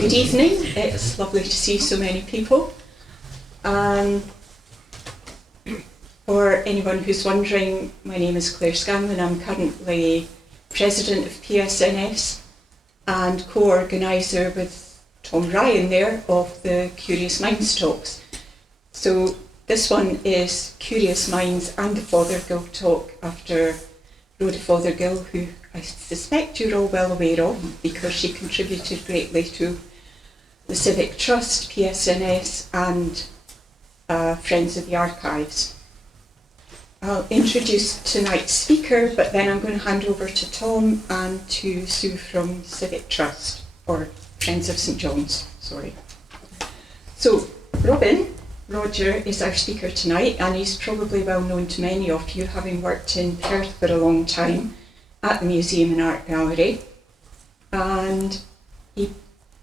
Good evening, it's lovely to see so many people. For anyone who's wondering, my name is Claire Scanlon. I'm currently President of PSNS and co-organiser with Tom Ryan there of the Curious Minds talks. So this one is Curious Minds and the Fothergill talk after Rhoda Fothergill, who I suspect you're all well aware of because she contributed greatly to the Civic Trust, PSNS and Friends of the Archives. I'll introduce tonight's speaker, but then I'm going to hand over to Tom and to Sue from Civic Trust, or Friends of St John's, sorry. So Roger is our speaker tonight, and he's probably well known to many of you, having worked in Perth for a long time at the Museum and Art Gallery. And he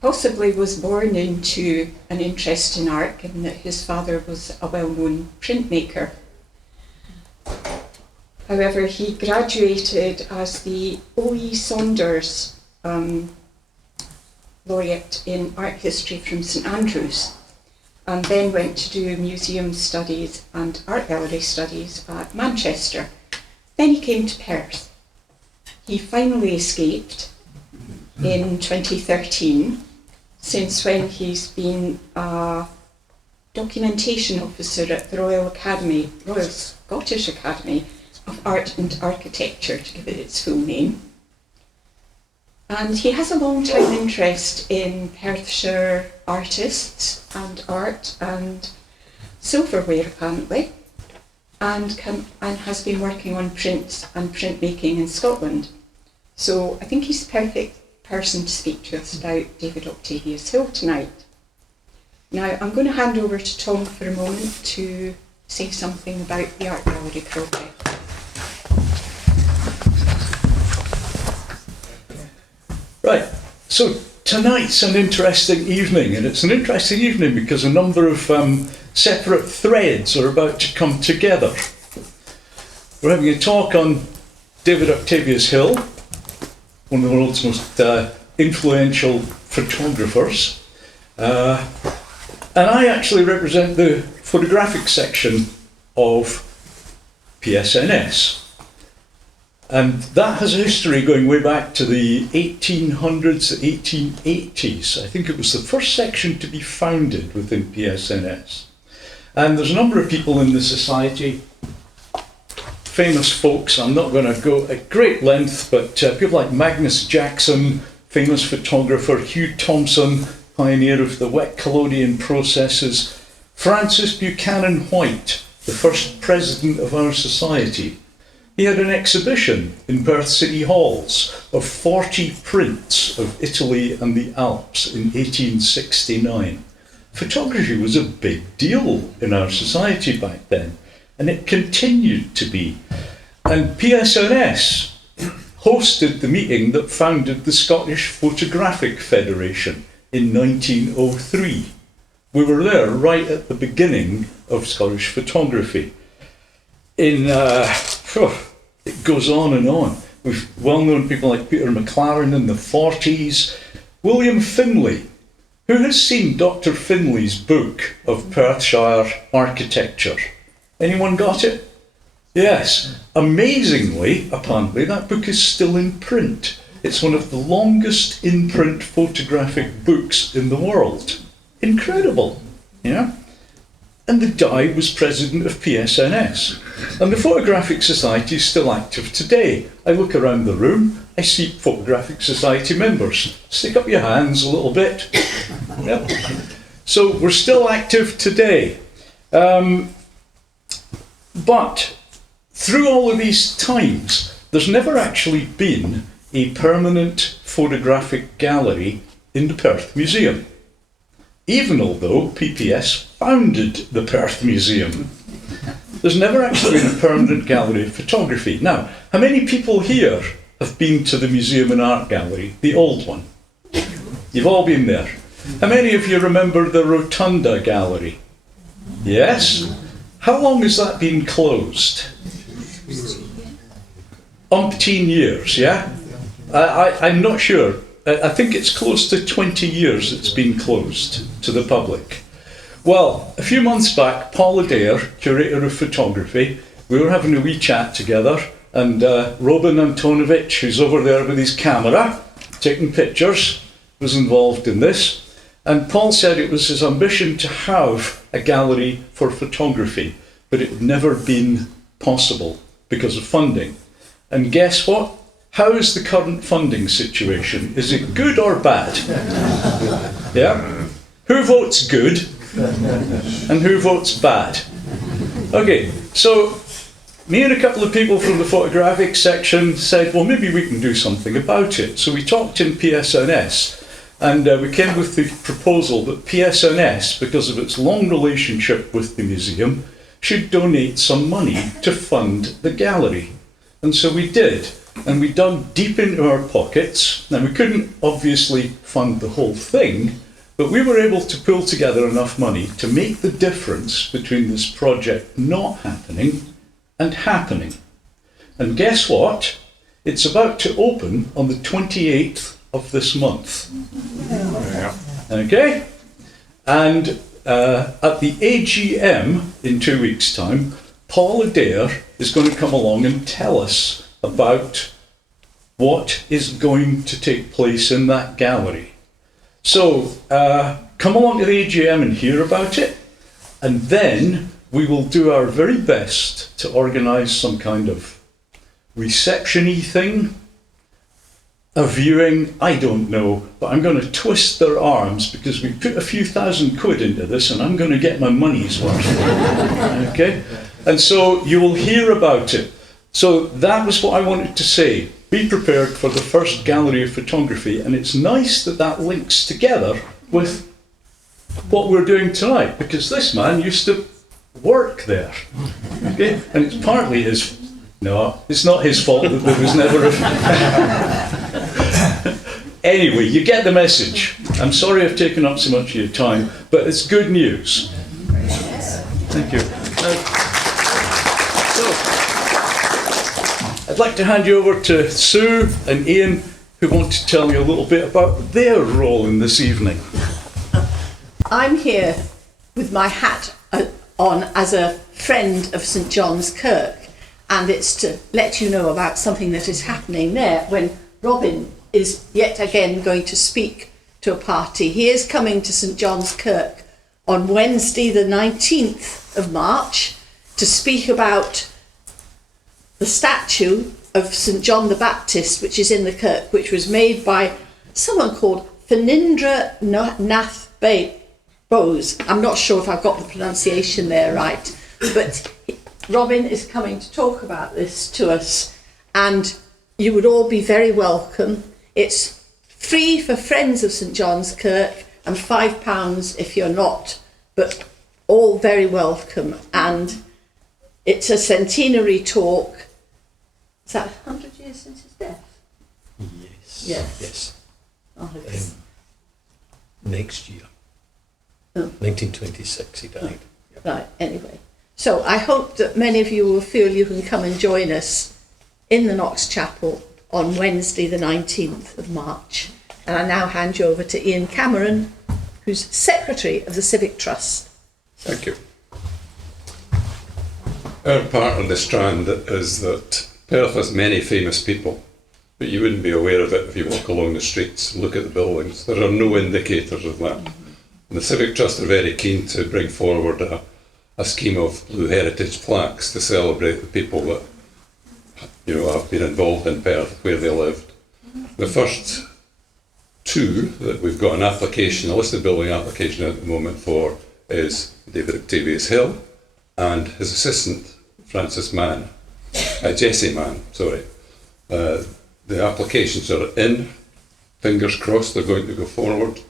possibly was born into an interest in art, given that his father was a well-known printmaker. However, he graduated as the O.E. Saunders laureate in art history from St Andrews, and then went to do museum studies and art gallery studies at Manchester. Then he came to Perth. He finally escaped in 2013, since when he's been a documentation officer at the Royal Scottish Academy of Art and Architecture, to give it its full name. And he has a long time interest in Perthshire artists and art and silverware, apparently, and has been working on print and printmaking in Scotland. So I think he's the perfect person to speak to us about David Octavius Hill tonight. Now I'm going to hand over to Tom for a moment to say something about the art gallery project. Right, so tonight's an interesting evening, and it's an interesting evening because a number of separate threads are about to come together. We're having a talk on David Octavius Hill, one of the world's most influential photographers, and I actually represent the photographic section of PSNS. And that has a history going way back to the 1800s, 1880s. I think it was the first section to be founded within PSNS. And there's a number of people in the society, famous folks. I'm not going to go at great length, but people like Magnus Jackson, famous photographer, Hugh Thompson, pioneer of the wet collodion processes, Francis Buchanan White, the first president of our society. He had an exhibition in Perth City Halls of 40 prints of Italy and the Alps in 1869. Photography was a big deal in our society back then, and it continued to be. And PSNS hosted the meeting that founded the Scottish Photographic Federation in 1903. We were there right at the beginning of Scottish photography. It goes on and on. We've well-known people like Peter McLaren in the 40s. William Finlay. Who has seen Dr. Finlay's book of Perthshire architecture? Anyone got it? Yes. Amazingly, apparently, that book is still in print. It's one of the longest in-print photographic books in the world. Incredible, yeah? And the guy was president of PSNS. And the Photographic Society is still active today. I look around the room, I see Photographic Society members. Stick up your hands a little bit. Yep. So we're still active today. But through all of these times, there's never actually been a permanent photographic gallery in the Perth Museum, even although PPS founded the Perth Museum. There's never actually been a permanent gallery of photography. Now, how many people here have been to the Museum and Art Gallery, the old one? You've all been there. How many of you remember the Rotunda Gallery? Yes? How long has that been closed? Umpteen years, yeah? I'm not sure. I think it's close to 20 years it's been closed to the public. Well, a few months back, Paul Adair, curator of photography, we were having a wee chat together, and Robin Antonovich, who's over there with his camera, taking pictures, was involved in this. And Paul said it was his ambition to have a gallery for photography, but it had never been possible because of funding. And guess what? How is the current funding situation? Is it good or bad? Yeah? Who votes good? And who votes bad? Okay, so me and a couple of people from the Photographic section said, well, maybe we can do something about it. So we talked in PSNS, and we came with the proposal that PSNS, because of its long relationship with the museum, should donate some money to fund the gallery. And so we did, and we dug deep into our pockets. Now, we couldn't obviously fund the whole thing, but we were able to pull together enough money to make the difference between this project not happening and happening. And guess what? It's about to open on the 28th of this month. Okay? And at the AGM in 2 weeks' time, Paul Adair is going to come along and tell us about what is going to take place in that gallery. So come along to the AGM and hear about it, and then we will do our very best to organise some kind of reception-y thing, a viewing, I don't know, but I'm going to twist their arms because we put a few £1,000 into this and I'm going to get my money's worth. Okay? And so you will hear about it. So that was what I wanted to say. Be prepared for the first gallery of photography, and it's nice that that links together with what we're doing tonight, because this man used to work there. Okay? And it's partly his, no, it's not his fault that there was never a... Anyway, you get the message. I'm sorry I've taken up so much of your time, but it's good news. Thank you. I'd like to hand you over to Sue and Ian, who want to tell you a little bit about their role in this evening. I'm here with my hat on as a friend of St John's Kirk, and it's to let you know about something that is happening there when Robin is yet again going to speak to a party. He is coming to St John's Kirk on Wednesday the 19th of March to speak about the statue of St John the Baptist, which is in the kirk, which was made by someone called Phanindra Nath Bose. I'm not sure if I've got the pronunciation there right, but Robin is coming to talk about this to us, and you would all be very welcome. It's free for friends of St John's Kirk and £5 if you're not, but all very welcome. And it's a centenary talk. Is that 100 years since his death? Yes. Yes. Yes. Oh, Next year. Oh. 1926 he died. Right, anyway. So I hope that many of you will feel you can come and join us in the Knox Chapel on Wednesday the 19th of March. And I now hand you over to Ian Cameron, who's Secretary of the Civic Trust. Thank you. Our part of the strand is that Perth has many famous people, but you wouldn't be aware of it if you walk along the streets and look at the buildings. There are no indicators of that. And the Civic Trust are very keen to bring forward a scheme of Blue Heritage plaques to celebrate the people that have been involved in Perth, where they lived. The first two that we've got an application, a listed building application at the moment for, is David Octavius Hill and his assistant, Jesse Mann, sorry. The applications are in, fingers crossed they're going to go forward,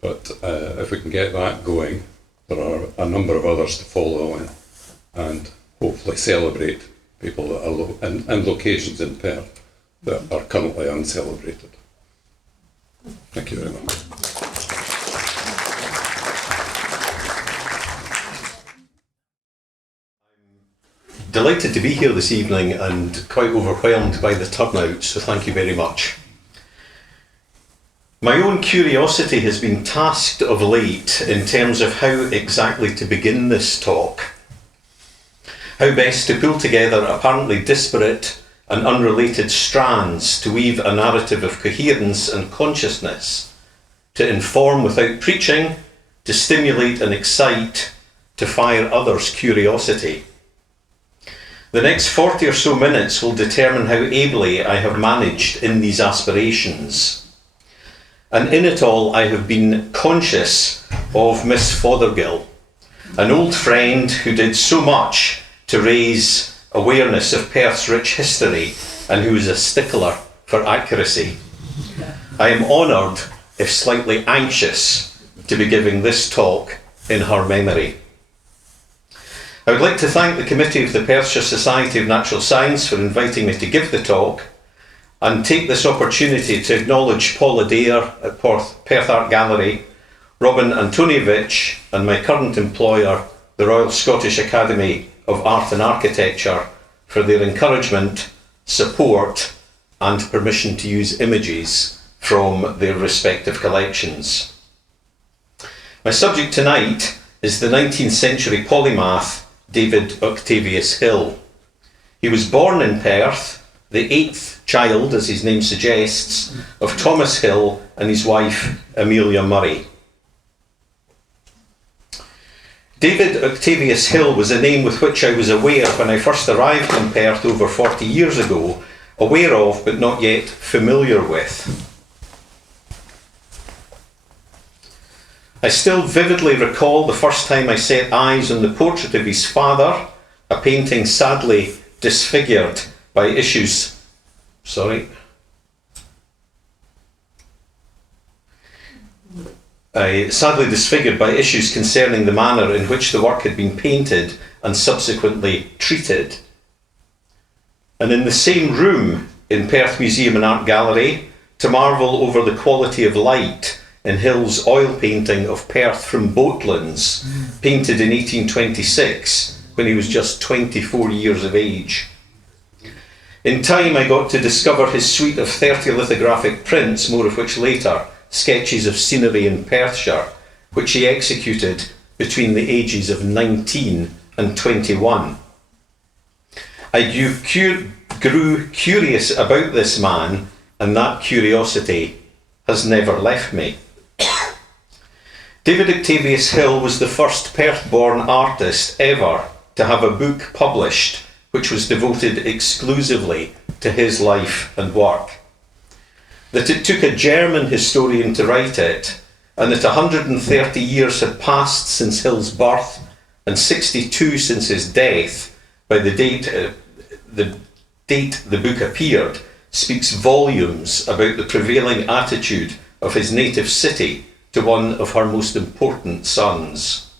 but if we can get that going, there are a number of others to follow in and hopefully celebrate people that are in locations in Perth that are currently uncelebrated. Thank you very much. Delighted to be here this evening and quite overwhelmed by the turnout, so thank you very much. My own curiosity has been tasked of late in terms of how exactly to begin this talk. How best to pull together apparently disparate and unrelated strands to weave a narrative of coherence and consciousness, to inform without preaching, to stimulate and excite, to fire others' curiosity. The next 40 or so minutes will determine how ably I have managed in these aspirations. And in it all, I have been conscious of Miss Fothergill, an old friend who did so much to raise awareness of Perth's rich history and who is a stickler for accuracy. I am honoured, if slightly anxious, to be giving this talk in her memory. I would like to thank the committee of the Perthshire Society of Natural Science for inviting me to give the talk, and take this opportunity to acknowledge Paul Adair at Perth Art Gallery, Robin Antonievich, and my current employer, the Royal Scottish Academy of Art and Architecture, for their encouragement, support, and permission to use images from their respective collections. My subject tonight is the 19th century polymath David Octavius Hill. He was born in Perth, the 8th child, as his name suggests, of Thomas Hill and his wife Amelia Murray. David Octavius Hill was a name with which I was aware when I first arrived in Perth over 40 years ago, aware of but not yet familiar with. I still vividly recall the first time I set eyes on the portrait of his father, a painting sadly disfigured by issues concerning the manner in which the work had been painted and subsequently treated. And in the same room in Perth Museum and Art Gallery, to marvel over the quality of light in Hill's oil painting of Perth from Boatlands, painted in 1826 when he was just 24 years of age. In time I got to discover his suite of 30 lithographic prints, more of which later, sketches of scenery in Perthshire, which he executed between the ages of 19 and 21. I grew curious about this man, and that curiosity has never left me. David Octavius Hill was the first Perth-born artist ever to have a book published which was devoted exclusively to his life and work. That it took a German historian to write it, and that 130 years had passed since Hill's birth and 62 since his death, by the date the book appeared, speaks volumes about the prevailing attitude of his native city to one of her most important sons.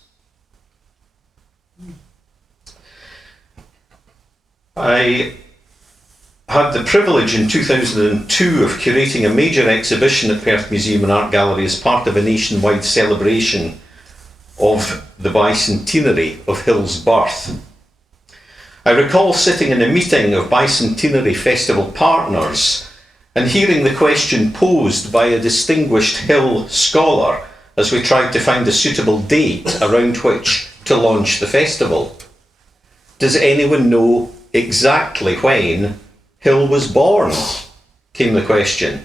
I had the privilege in 2002 of curating a major exhibition at Perth Museum and Art Gallery as part of a nationwide celebration of the bicentenary of Hill's birth. I recall sitting in a meeting of bicentenary festival partners and hearing the question posed by a distinguished Hill scholar as we tried to find a suitable date around which to launch the festival. Does anyone know exactly when Hill was born? Came the question.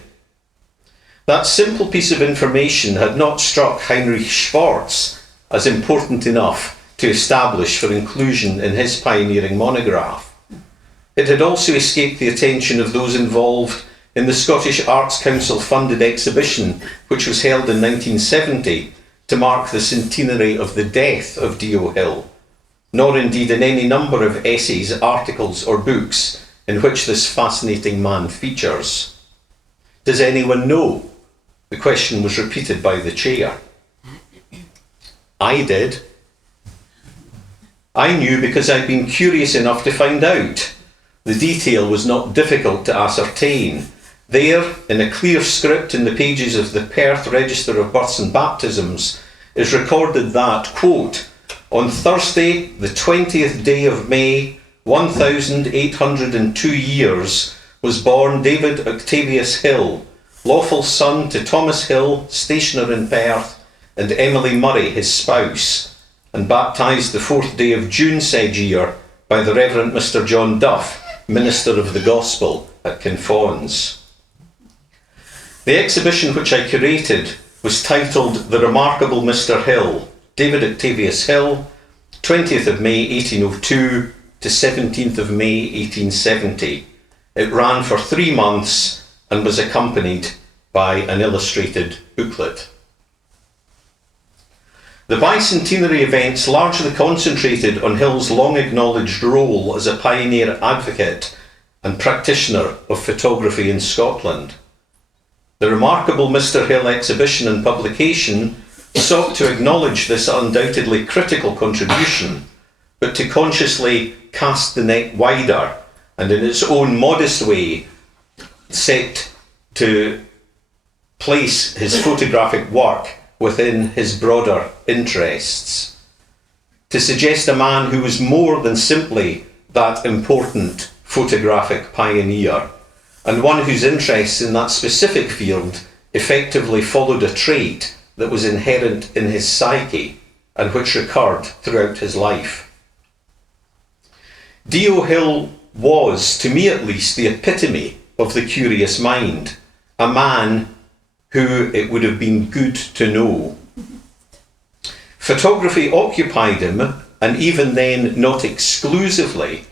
That simple piece of information had not struck Heinrich Schwarz as important enough to establish for inclusion in his pioneering monograph. It had also escaped the attention of those involved in the Scottish Arts Council funded exhibition which was held in 1970 to mark the centenary of the death of D.O. Hill, nor indeed in any number of essays, articles or books in which this fascinating man features. Does anyone know? The question was repeated by the chair. I did. I knew because I'd been curious enough to find out. The detail was not difficult to ascertain. There, in a clear script in the pages of the Perth Register of Births and Baptisms, is recorded that, quote, on Thursday, the 20th day of May, 1802 years, was born David Octavius Hill, lawful son to Thomas Hill, stationer in Perth, and Emily Murray, his spouse, and baptised the 4th day of June said year by the Reverend Mr. John Duff, minister of the Gospel at Kinfawns. The exhibition which I curated was titled The Remarkable Mr. Hill, David Octavius Hill, 20th of May 1802 to 17th of May 1870. It ran for 3 months and was accompanied by an illustrated booklet. The bicentenary events largely concentrated on Hill's long-acknowledged role as a pioneer advocate and practitioner of photography in Scotland. The Remarkable Mr. Hill exhibition and publication sought to acknowledge this undoubtedly critical contribution, but to consciously cast the net wider and in its own modest way set to place his photographic work within his broader interests, to suggest a man who was more than simply that important photographic pioneer, and one whose interests in that specific field effectively followed a trait that was inherent in his psyche and which recurred throughout his life. D.O. Hill was, to me at least, the epitome of the curious mind, a man who it would have been good to know. Photography occupied him, and even then not exclusively,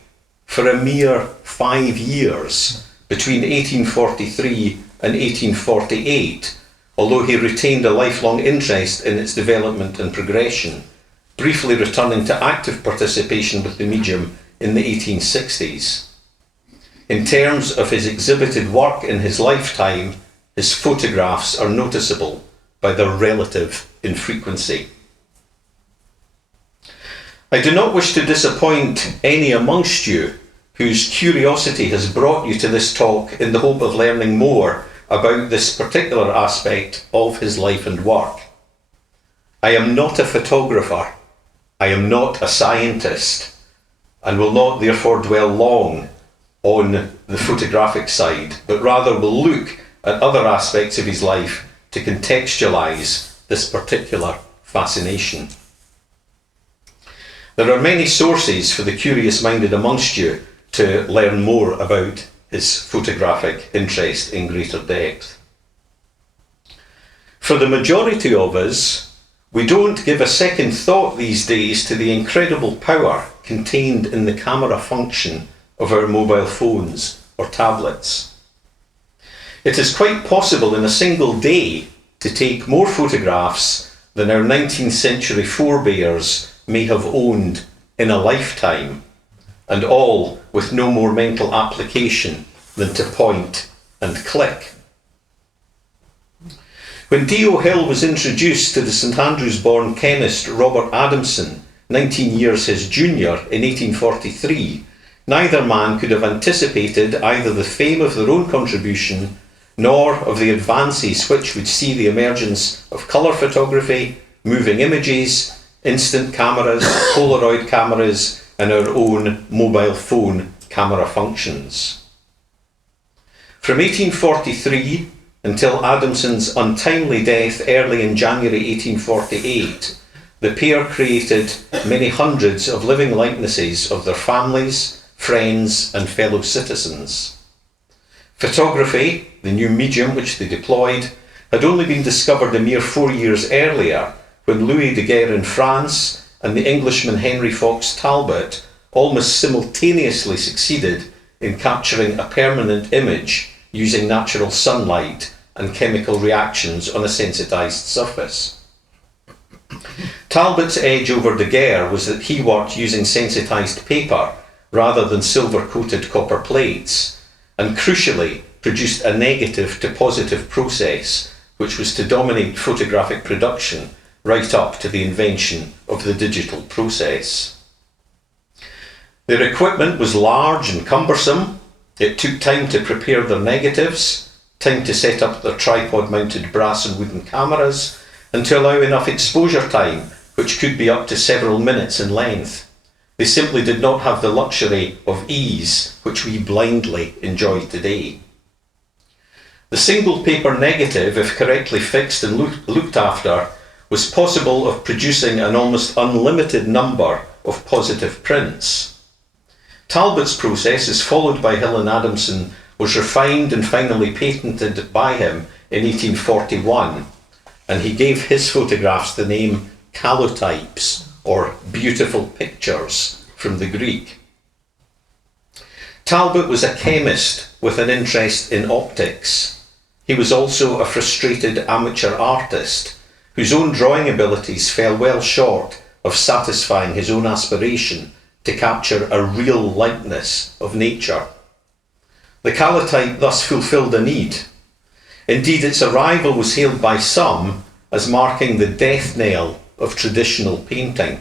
for a mere 5 years, between 1843 and 1848, although he retained a lifelong interest in its development and progression, briefly returning to active participation with the medium in the 1860s. In terms of his exhibited work in his lifetime, his photographs are noticeable by their relative infrequency. I do not wish to disappoint any amongst you whose curiosity has brought you to this talk in the hope of learning more about this particular aspect of his life and work. I am not a photographer, I am not a scientist, and will not therefore dwell long on the photographic side, but rather will look at other aspects of his life to contextualise this particular fascination. There are many sources for the curious-minded amongst you to learn more about his photographic interest in greater depth. For the majority of us, we don't give a second thought these days to the incredible power contained in the camera function of our mobile phones or tablets. It is quite possible in a single day to take more photographs than our 19th century forebears may have owned in a lifetime, and all with no more mental application than to point and click. When D.O. Hill was introduced to the St Andrews-born chemist Robert Adamson, 19 years his junior, in 1843, neither man could have anticipated either the fame of their own contribution nor of the advances which would see the emergence of colour photography, moving images, instant cameras, Polaroid cameras, and our own mobile phone camera functions. From 1843 until Adamson's untimely death early in January 1848, the pair created many hundreds of living likenesses of their families, friends, and fellow citizens. Photography, the new medium which they deployed, had only been discovered a mere 4 years earlier, when Louis Daguerre in France and the Englishman Henry Fox Talbot almost simultaneously succeeded in capturing a permanent image using natural sunlight and chemical reactions on a sensitised surface. Talbot's edge over Daguerre was that he worked using sensitised paper rather than silver-coated copper plates, and crucially produced a negative to positive process which was to dominate photographic production right up to the invention of the digital process. Their equipment was large and cumbersome. It took time to prepare their negatives, time to set up their tripod-mounted brass and wooden cameras, and to allow enough exposure time, which could be up to several minutes in length. They simply did not have the luxury of ease which we blindly enjoy today. The single paper negative, if correctly fixed and looked after, was possible of producing an almost unlimited number of positive prints. Talbot's process, as followed by Hill and Adamson, was refined and finally patented by him in 1841, and he gave his photographs the name calotypes, or beautiful pictures, from the Greek. Talbot was a chemist with an interest in optics. He was also a frustrated amateur artist whose own drawing abilities fell well short of satisfying his own aspiration to capture a real likeness of nature. The calotype thus fulfilled a need. Indeed, its arrival was hailed by some as marking the death knell of traditional painting.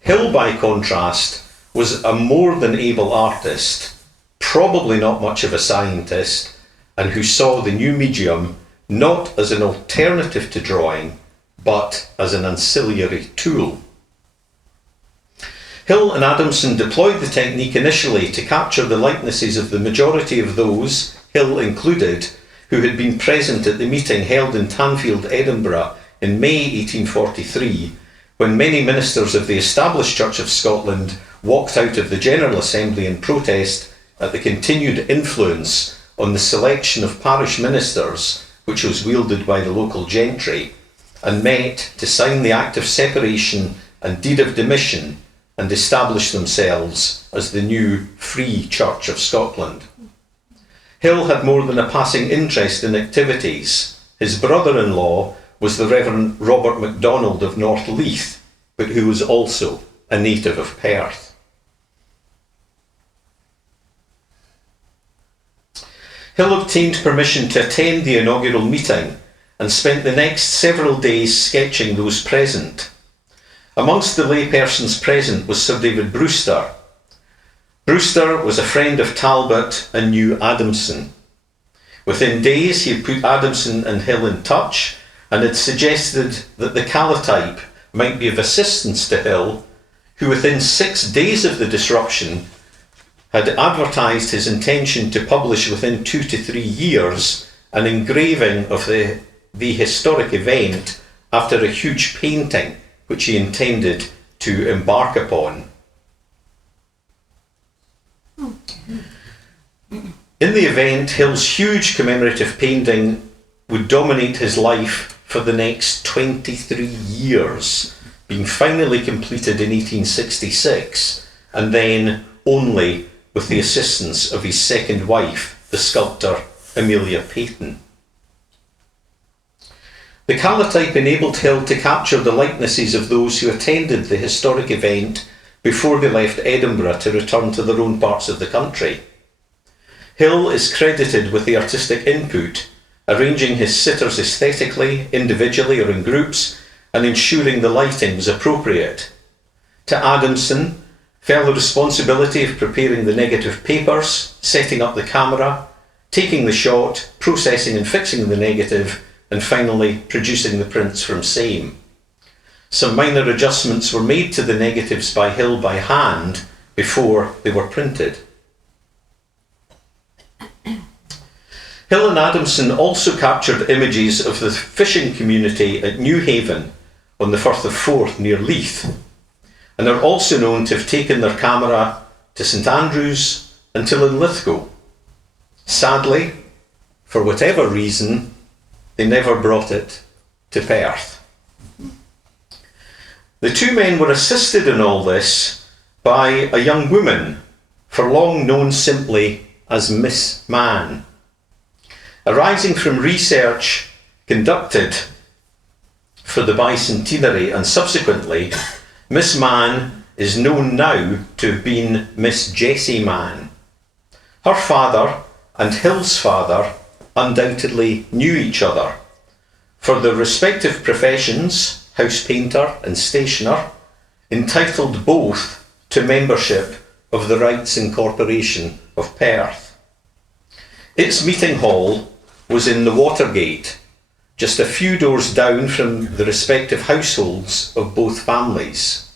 Hill, by contrast, was a more than able artist, probably not much of a scientist, and who saw the new medium not as an alternative to drawing, but as an ancillary tool. Hill and Adamson deployed the technique initially to capture the likenesses of the majority of those, Hill included, who had been present at the meeting held in Tanfield, Edinburgh in May 1843, when many ministers of the established Church of Scotland walked out of the General Assembly in protest at the continued influence on the selection of parish ministers, which was wielded by the local gentry, and met to sign the Act of Separation and Deed of Demission and establish themselves as the new Free Church of Scotland. Hill had more than a passing interest in activities. His brother-in-law was the Reverend Robert MacDonald of North Leith, but who was also a native of Perth. Hill obtained permission to attend the inaugural meeting and spent the next several days sketching those present. Amongst the laypersons present was Sir David Brewster. Brewster was a friend of Talbot and knew Adamson. Within days he had put Adamson and Hill in touch and had suggested that the calotype might be of assistance to Hill, who within 6 days of the disruption had advertised his intention to publish within 2 to 3 years an engraving of the historic event after a huge painting which he intended to embark upon. In the event, Hill's huge commemorative painting would dominate his life for the next 23 years, being finally completed in 1866, and then only with the assistance of his second wife, the sculptor Amelia Peyton. The calotype enabled Hill to capture the likenesses of those who attended the historic event before they left Edinburgh to return to their own parts of the country. Hill is credited with the artistic input, arranging his sitters aesthetically, individually or in groups, and ensuring the lighting was appropriate. To Adamson fell the responsibility of preparing the negative papers, setting up the camera, taking the shot, processing and fixing the negative, and finally producing the prints from same. Some minor adjustments were made to the negatives by Hill by hand before they were printed. Hill and Adamson also captured images of the fishing community at Newhaven on the Firth of Forth near Leith, and are also known to have taken their camera to St Andrews until in Lithgow. Sadly, for whatever reason, they never brought it to Perth. The two men were assisted in all this by a young woman, for long known simply as Miss Mann. Arising from research conducted for the bicentenary and subsequently, Miss Mann is known now to have been Miss Jessie Mann. Her father and Hill's father undoubtedly knew each other, for their respective professions, house painter and stationer, entitled both to membership of the Rights Incorporation of Perth. Its meeting hall was in the Watergate, just a few doors down from the respective households of both families.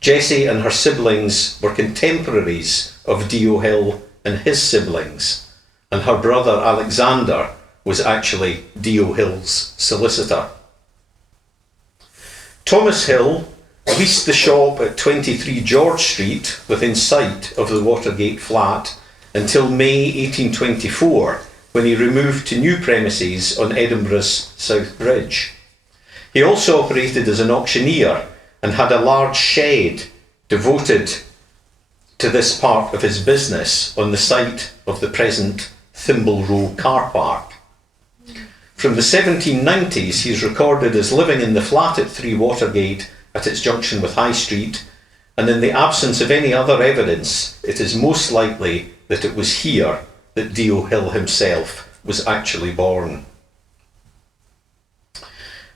Jessie and her siblings were contemporaries of D.O. Hill and his siblings, and her brother Alexander was actually D.O. Hill's solicitor. Thomas Hill leased the shop at 23 George Street within sight of the Watergate flat until May 1824, when he removed to new premises on Edinburgh's South Bridge. He also operated as an auctioneer and had a large shed devoted to this part of his business on the site of the present Thimble Row car park. From the 1790s, he is recorded as living in the flat at 3 Watergate at its junction with High Street, and in the absence of any other evidence, it is most likely that it was here that D.O. Hill himself was actually born.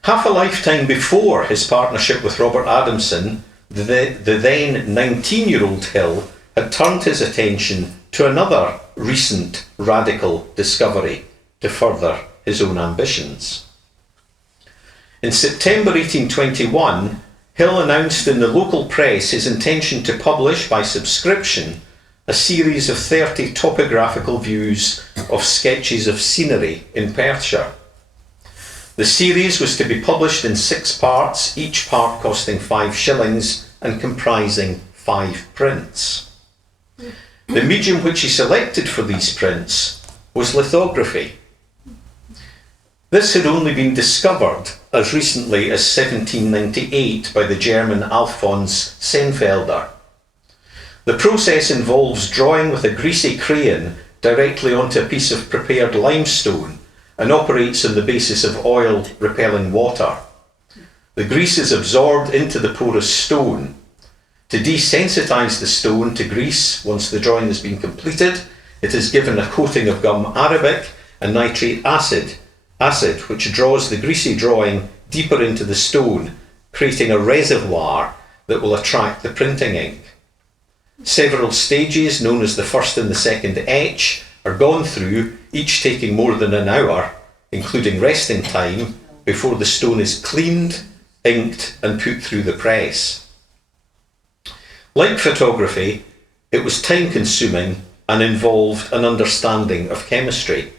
Half a lifetime before his partnership with Robert Adamson, the then 19-year-old Hill had turned his attention to another recent radical discovery to further his own ambitions. In September 1821, Hill announced in the local press his intention to publish by subscription a series of 30 topographical views of sketches of scenery in Perthshire. The series was to be published in 6 parts, each part costing 5 shillings and comprising 5 prints. The medium which he selected for these prints was lithography. This had only been discovered as recently as 1798 by the German Alphons Senfelder. The process involves drawing with a greasy crayon directly onto a piece of prepared limestone and operates on the basis of oil repelling water. The grease is absorbed into the porous stone. To desensitise the stone to grease once the drawing has been completed, it is given a coating of gum arabic and nitrate acid, which draws the greasy drawing deeper into the stone, creating a reservoir that will attract the printing ink. Several stages, known as the first and the second etch, are gone through, each taking more than an hour, including resting time, before the stone is cleaned, inked and put through the press. Like photography, it was time-consuming and involved an understanding of chemistry.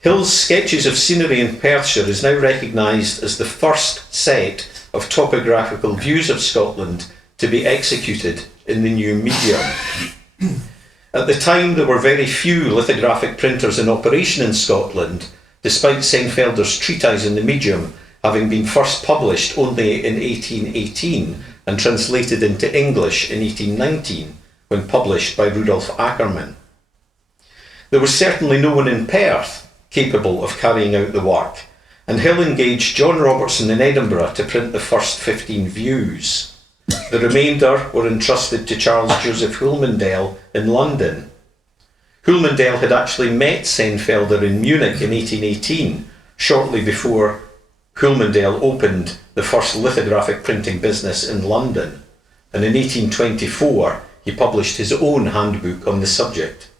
Hill's sketches of scenery in Perthshire is now recognised as the first set of topographical views of Scotland to be executed in the new medium. At the time, there were very few lithographic printers in operation in Scotland, despite Senfelder's treatise in the medium having been first published only in 1818 and translated into English in 1819, when published by Rudolf Ackermann. There was certainly no one in Perth capable of carrying out the work, and Hill engaged John Robertson in Edinburgh to print the first 15 views. The remainder were entrusted to Charles Joseph Hulmendale in London. Hulmendale had actually met Senfelder in Munich in 1818, shortly before Hulmendale opened the first lithographic printing business in London, and in 1824 he published his own handbook on the subject.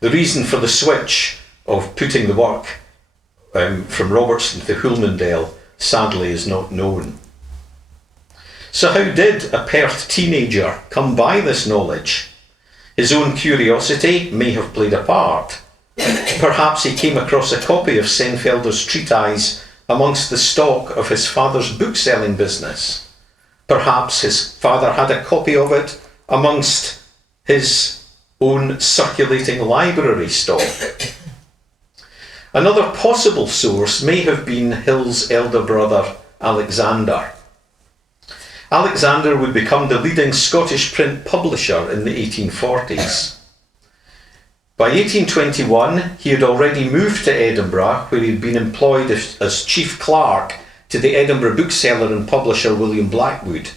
The reason for the switch of putting the work from Robertson to Hulmendale sadly is not known. So how did a Perth teenager come by this knowledge? His own curiosity may have played a part. Perhaps he came across a copy of Senfelder's treatise amongst the stock of his father's bookselling business. Perhaps his father had a copy of it amongst his own circulating library stock. Another possible source may have been Hill's elder brother Alexander. Alexander would become the leading Scottish print publisher in the 1840s. By 1821, he had already moved to Edinburgh, where he had been employed as chief clerk to the Edinburgh bookseller and publisher William Blackwood.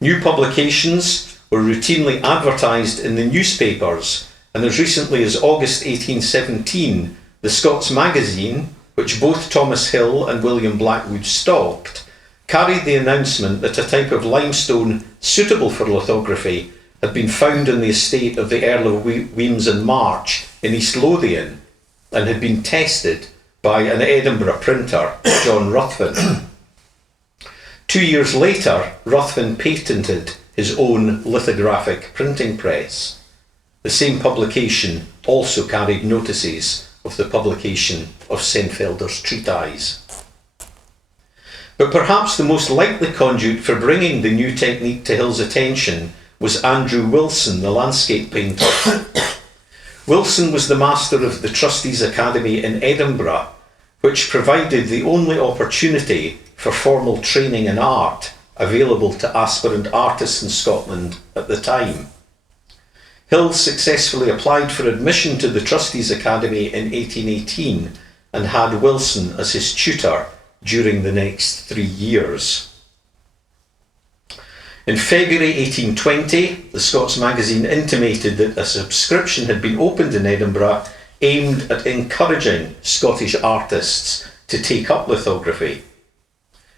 New publications were routinely advertised in the newspapers, and as recently as August 1817, the Scots Magazine, which both Thomas Hill and William Blackwood stocked, carried the announcement that a type of limestone suitable for lithography had been found on the estate of the Earl of Wemyss and March in East Lothian and had been tested by an Edinburgh printer, John Ruthven. 2 years later, Ruthven patented his own lithographic printing press. The same publication also carried notices of the publication of Senfelder's treatise. But perhaps the most likely conduit for bringing the new technique to Hill's attention was Andrew Wilson, the landscape painter. Wilson was the master of the Trustees' Academy in Edinburgh, which provided the only opportunity for formal training in art available to aspirant artists in Scotland at the time. Hill successfully applied for admission to the Trustees' Academy in 1818 and had Wilson as his tutor during the next 3 years. In February 1820, the Scots Magazine intimated that a subscription had been opened in Edinburgh aimed at encouraging Scottish artists to take up lithography.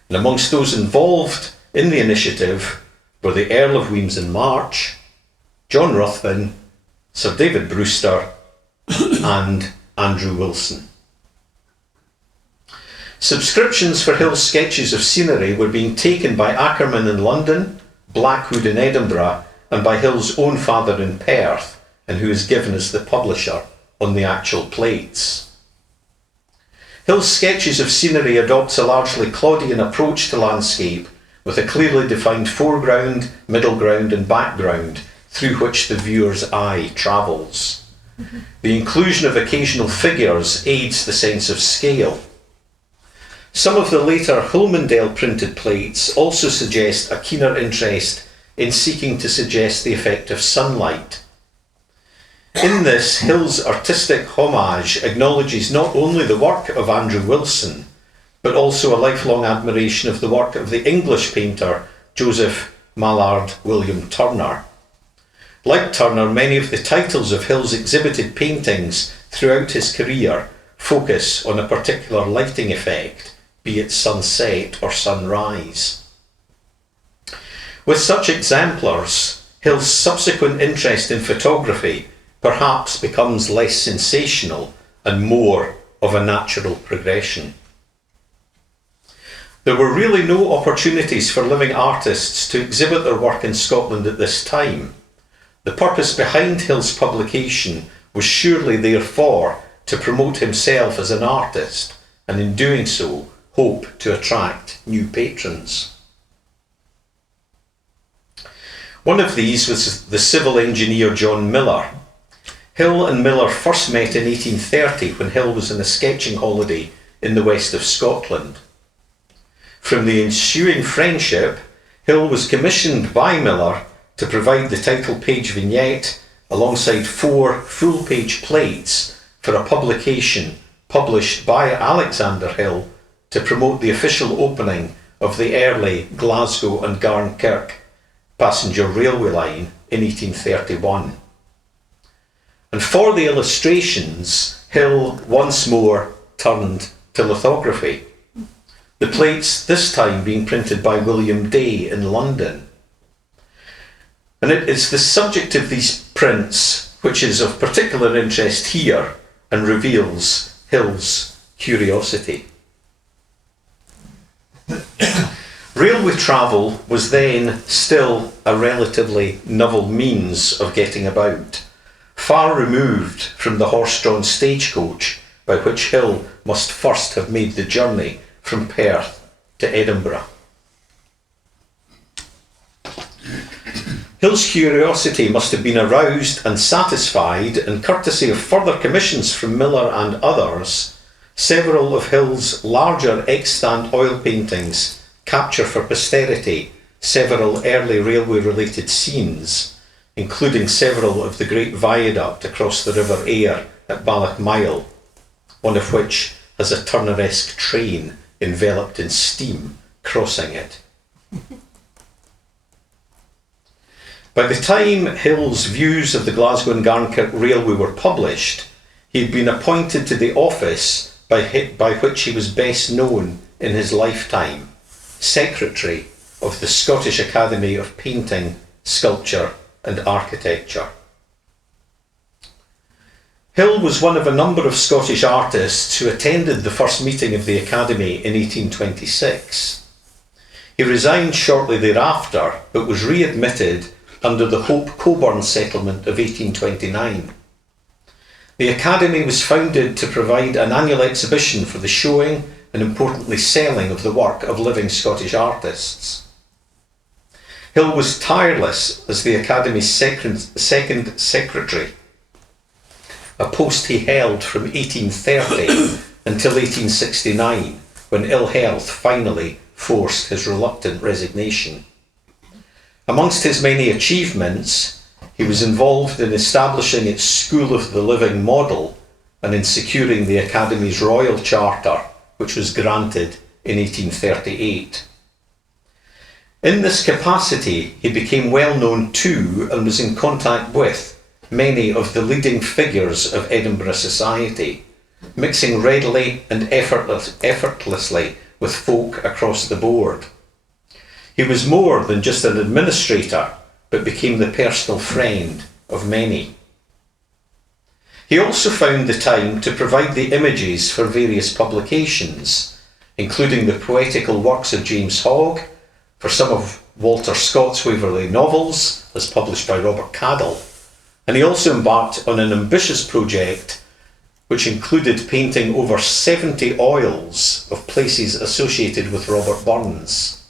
And amongst those involved in the initiative were the Earl of Wemyss and March, John Ruthven, Sir David Brewster and Andrew Wilson. Subscriptions for Hill's sketches of scenery were being taken by Ackerman in London, Blackwood in Edinburgh and by Hill's own father in Perth, and who is given as the publisher on the actual plates. Hill's sketches of scenery adopts a largely Claudian approach to landscape with a clearly defined foreground, middle ground and background through which the viewer's eye travels. The inclusion of occasional figures aids the sense of scale. Some of the later Hulmandale printed plates also suggest a keener interest in seeking to suggest the effect of sunlight. In this, Hill's artistic homage acknowledges not only the work of Andrew Wilson, but also a lifelong admiration of the work of the English painter Joseph Mallard William Turner. Like Turner, many of the titles of Hill's exhibited paintings throughout his career focus on a particular lighting effect, be it sunset or sunrise. With such exemplars, Hill's subsequent interest in photography perhaps becomes less sensational and more of a natural progression. There were really no opportunities for living artists to exhibit their work in Scotland at this time. The purpose behind Hill's publication was surely therefore to promote himself as an artist, and in doing so, hope to attract new patrons. One of these was the civil engineer John Miller. Hill and Miller first met in 1830 when Hill was on a sketching holiday in the west of Scotland. From the ensuing friendship, Hill was commissioned by Miller to provide the title page vignette alongside 4 full-page plates for a publication published by Alexander Hill to promote the official opening of the early Glasgow and Garnkirk passenger railway line in 1831. And for the illustrations, Hill once more turned to lithography, the plates this time being printed by William Day in London. And it is the subject of these prints which is of particular interest here and reveals Hill's curiosity. Railway travel was then still a relatively novel means of getting about, far removed from the horse-drawn stagecoach by which Hill must first have made the journey from Perth to Edinburgh. Hill's curiosity must have been aroused and satisfied, and courtesy of further commissions from Miller and others, several of Hill's larger extant oil paintings capture for posterity several early railway-related scenes, including several of the great viaduct across the River Aire at Ballochmyle, one of which has a Turneresque train enveloped in steam crossing it. By the time Hill's views of the Glasgow and Garnkirk Railway were published, he had been appointed to the office by which he was best known in his lifetime, Secretary of the Scottish Academy of Painting, Sculpture and Architecture. Hill was one of a number of Scottish artists who attended the first meeting of the Academy in 1826. He resigned shortly thereafter, but was readmitted under the Hope Coburn settlement of 1829. The Academy was founded to provide an annual exhibition for the showing and importantly selling of the work of living Scottish artists. Hill was tireless as the Academy's second secretary, a post he held from 1830 until 1869, when ill health finally forced his reluctant resignation. Amongst his many achievements, he was involved in establishing its School of the Living model and in securing the Academy's Royal Charter, which was granted in 1838. In this capacity, he became well known to and was in contact with many of the leading figures of Edinburgh society, mixing readily and effortlessly with folk across the board. He was more than just an administrator, but became the personal friend of many. He also found the time to provide the images for various publications, including the poetical works of James Hogg, for some of Walter Scott's Waverley novels, as published by Robert Cadell, and he also embarked on an ambitious project which included painting over 70 oils of places associated with Robert Burns.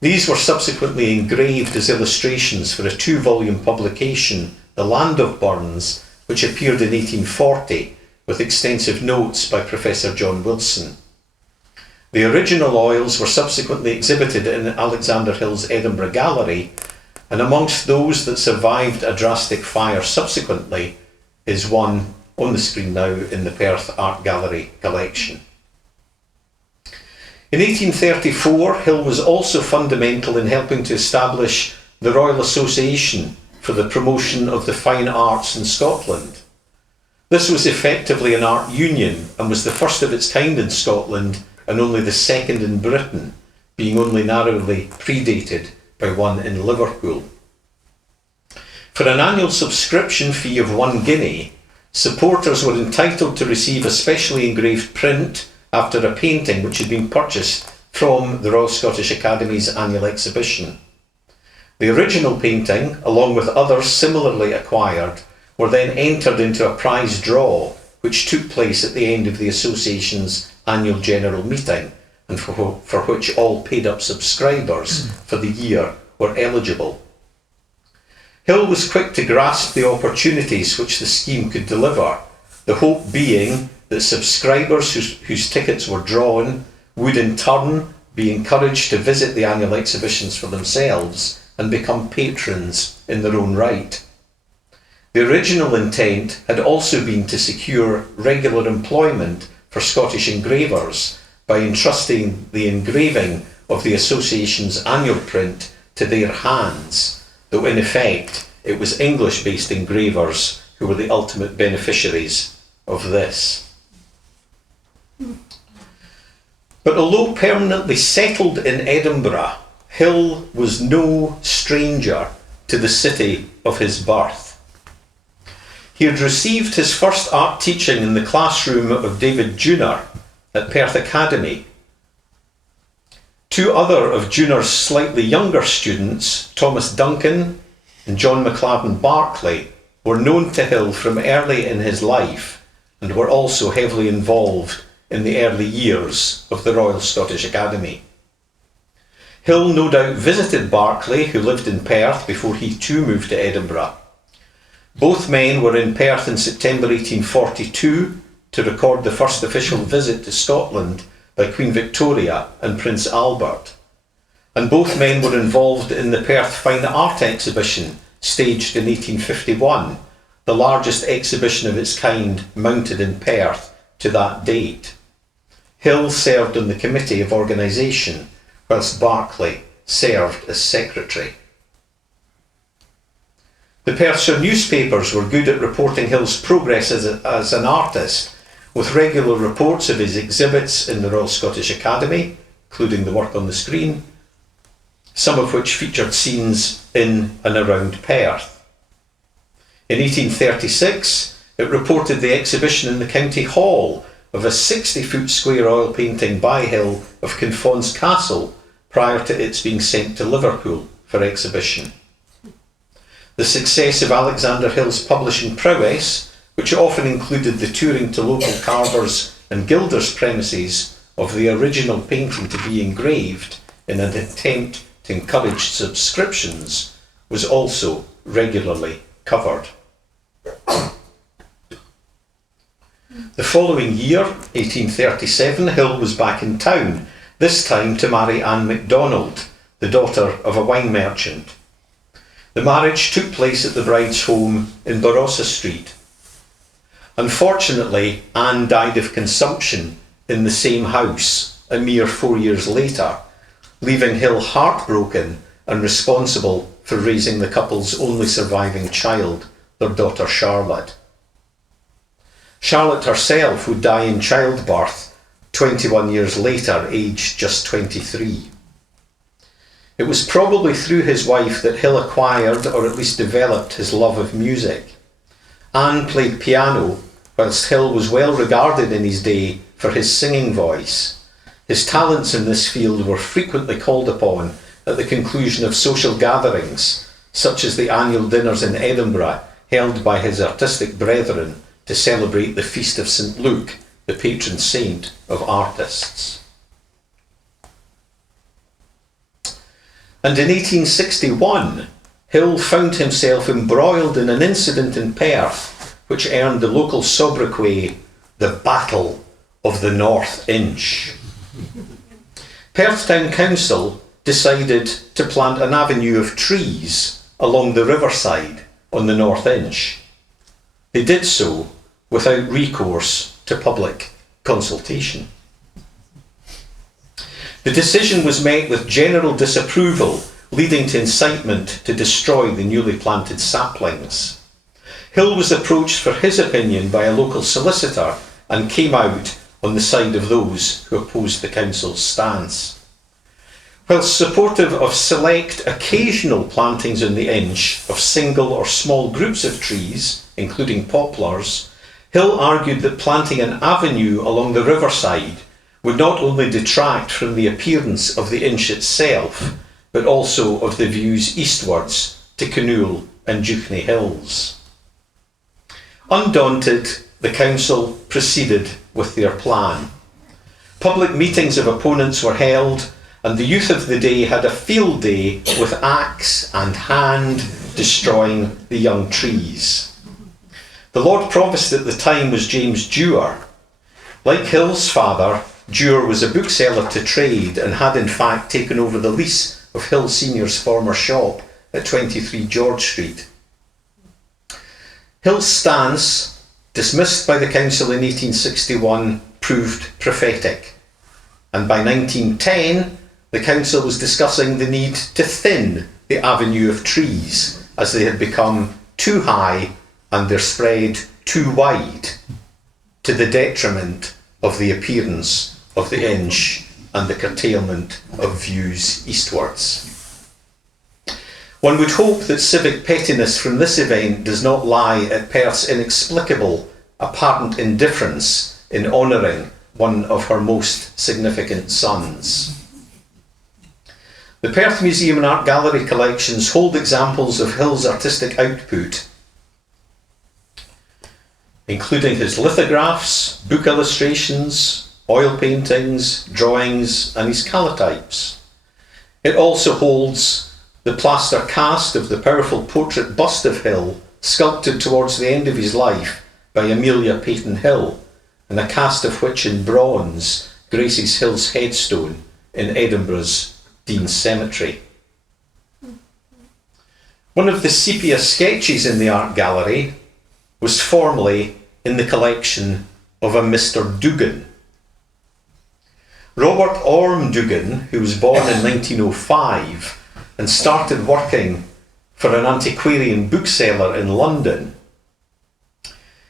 These were subsequently engraved as illustrations for a 2-volume publication, The Land of Burns, which appeared in 1840 with extensive notes by Professor John Wilson. The original oils were subsequently exhibited in Alexander Hill's Edinburgh Gallery, and amongst those that survived a drastic fire subsequently is one on the screen now in the Perth Art Gallery collection. In 1834, Hill was also fundamental in helping to establish the Royal Association for the promotion of the fine arts in Scotland. This was effectively an art union and was the first of its kind in Scotland and only the second in Britain, being only narrowly predated by one in Liverpool. For an annual subscription fee of £1, supporters were entitled to receive a specially engraved print after a painting which had been purchased from the Royal Scottish Academy's annual exhibition. The original painting, along with others similarly acquired, were then entered into a prize draw which took place at the end of the Association's annual general meeting, and for which all paid-up subscribers for the year were eligible. Hill was quick to grasp the opportunities which the scheme could deliver, the hope being that subscribers whose tickets were drawn would in turn be encouraged to visit the annual exhibitions for themselves and become patrons in their own right. The original intent had also been to secure regular employment for Scottish engravers by entrusting the engraving of the Association's annual print to their hands, though in effect it was English-based engravers who were the ultimate beneficiaries of this. But although permanently settled in Edinburgh, Hill was no stranger to the city of his birth. He had received his first art teaching in the classroom of David Junor at Perth Academy. 2 other of Junor's slightly younger students, Thomas Duncan and John McLaren Barclay, were known to Hill from early in his life and were also heavily involved in the early years of the Royal Scottish Academy. Hill no doubt visited Barclay, who lived in Perth, before he too moved to Edinburgh. Both men were in Perth in September 1842 to record the first official visit to Scotland by Queen Victoria and Prince Albert. And both men were involved in the Perth Fine Art Exhibition, staged in 1851, the largest exhibition of its kind mounted in Perth to that date. Hill served on the Committee of Organisation, whilst Barclay served as secretary. The Perthshire newspapers were good at reporting Hill's progress as an artist, with regular reports of his exhibits in the Royal Scottish Academy, including the work on the screen, some of which featured scenes in and around Perth. In 1836, it reported the exhibition in the County Hall of a 60-foot square oil painting by Hill of Kinfauns Castle prior to its being sent to Liverpool for exhibition. the success of Alexander Hill's publishing prowess, which often included the touring to local carvers and gilders' premises of the original painting to be engraved in an attempt to encourage subscriptions, was also regularly covered. The following year, 1837, Hill was back in town, this time to marry Anne MacDonald, the daughter of a wine merchant. The marriage took place at the bride's home in Barossa Street. Unfortunately, Anne died of consumption in the same house a mere 4 years later, leaving Hill heartbroken and responsible for raising the couple's only surviving child, their daughter Charlotte. Charlotte herself would die in childbirth 21 years later, aged just 23. It was probably through his wife that Hill acquired, or at least developed, his love of music. Anne played piano, whilst Hill was well regarded in his day for his singing voice. His talents in this field were frequently called upon at the conclusion of social gatherings, such as the annual dinners in Edinburgh held by his artistic brethren to celebrate the Feast of St. Luke, the patron saint of artists. And in 1861, Hill found himself embroiled in an incident in Perth, which earned the local sobriquet the Battle of the North Inch. Perth Town Council decided to plant an avenue of trees along the riverside on the North Inch. They did so without recourse to public consultation. The decision was met with general disapproval, leading to incitement to destroy the newly planted saplings. Hill was approached for his opinion by a local solicitor and came out on the side of those who opposed the council's stance. Whilst supportive of select occasional plantings on the Inch of single or small groups of trees, including poplars, Hill argued that planting an avenue along the riverside would not only detract from the appearance of the Inch itself, but also of the views eastwards to Canool and Dewkney Hills. Undaunted, the council proceeded with their plan. Public meetings of opponents were held, and the youth of the day had a field day with axe and hand destroying the young trees. The Lord Provost at the time was James Dewar. Like Hill's father, Dewar was a bookseller to trade and had in fact taken over the lease of Hill Senior's former shop at 23 George Street. Hill's stance, dismissed by the council in 1861, proved prophetic, and by 1910 the council was discussing the need to thin the avenue of trees as they had become too high and their spread too wide, to the detriment of the appearance of the Inch and the curtailment of views eastwards. One would hope that civic pettiness from this event does not lie at Perth's inexplicable apparent indifference in honouring one of her most significant sons. The Perth Museum and Art Gallery collections hold examples of Hill's artistic output, including his lithographs, book illustrations, oil paintings, drawings, and his calotypes. It also holds the plaster cast of the powerful portrait bust of Hill, sculpted towards the end of his life by Amelia Peyton Hill, and a cast of which in bronze graces Hill's headstone in Edinburgh's Dean Cemetery. One of the sepia sketches in the art gallery was formerly in the collection of a Mr. Dugan. Robert Orme Dugan, who was born in 1905 and started working for an antiquarian bookseller in London.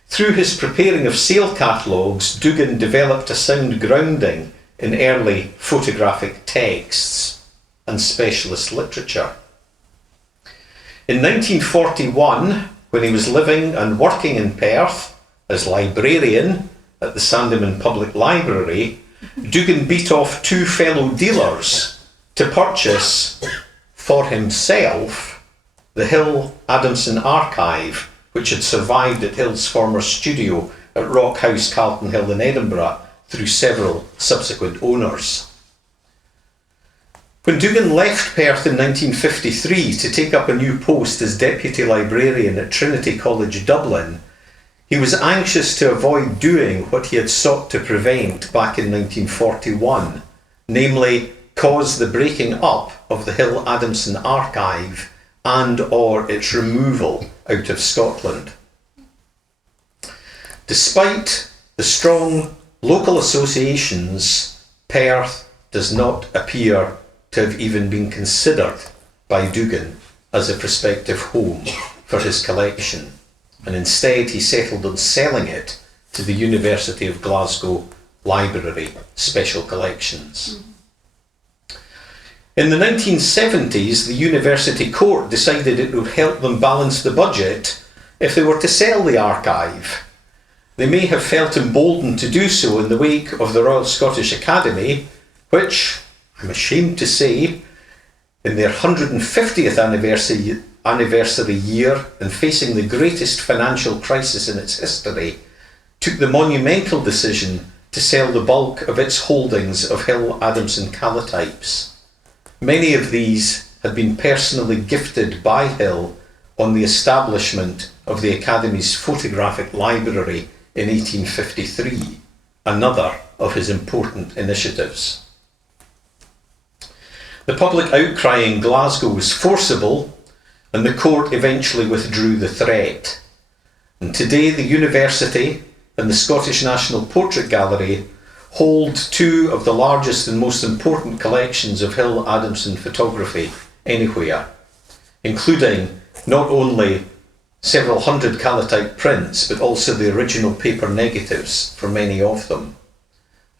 Through his preparing of sale catalogues, Dugan developed a sound grounding in early photographic texts and specialist literature. In 1941, when he was living and working in Perth as librarian at the Sandeman Public Library, Dugan beat off two fellow dealers to purchase for himself the Hill Adamson archive, which had survived at Hill's former studio at Rock House, Carlton Hill in Edinburgh, through several subsequent owners. When Dugan left Perth in 1953 to take up a new post as Deputy Librarian at Trinity College Dublin, he was anxious to avoid doing what he had sought to prevent back in 1941, namely cause the breaking up of the Hill Adamson archive and or its removal out of Scotland. Despite the strong local associations, Perth does not appear to have even been considered by Dugan as a prospective home for his collection, and instead he settled on selling it to the University of Glasgow Library Special Collections. In the 1970s, the University Court decided it would help them balance the budget if they were to sell the archive. They may have felt emboldened to do so in the wake of the Royal Scottish Academy, which, I'm ashamed to say, in their 150th anniversary year and facing the greatest financial crisis in its history, took the monumental decision to sell the bulk of its holdings of Hill Adamson calotypes. Many of these had been personally gifted by Hill on the establishment of the Academy's photographic library in 1853, another of his important initiatives. The public outcry in Glasgow was forcible, and the court eventually withdrew the threat. And today the university and the Scottish National Portrait Gallery hold two of the largest and most important collections of Hill Adamson photography anywhere, including not only several hundred calotype prints, but also the original paper negatives for many of them.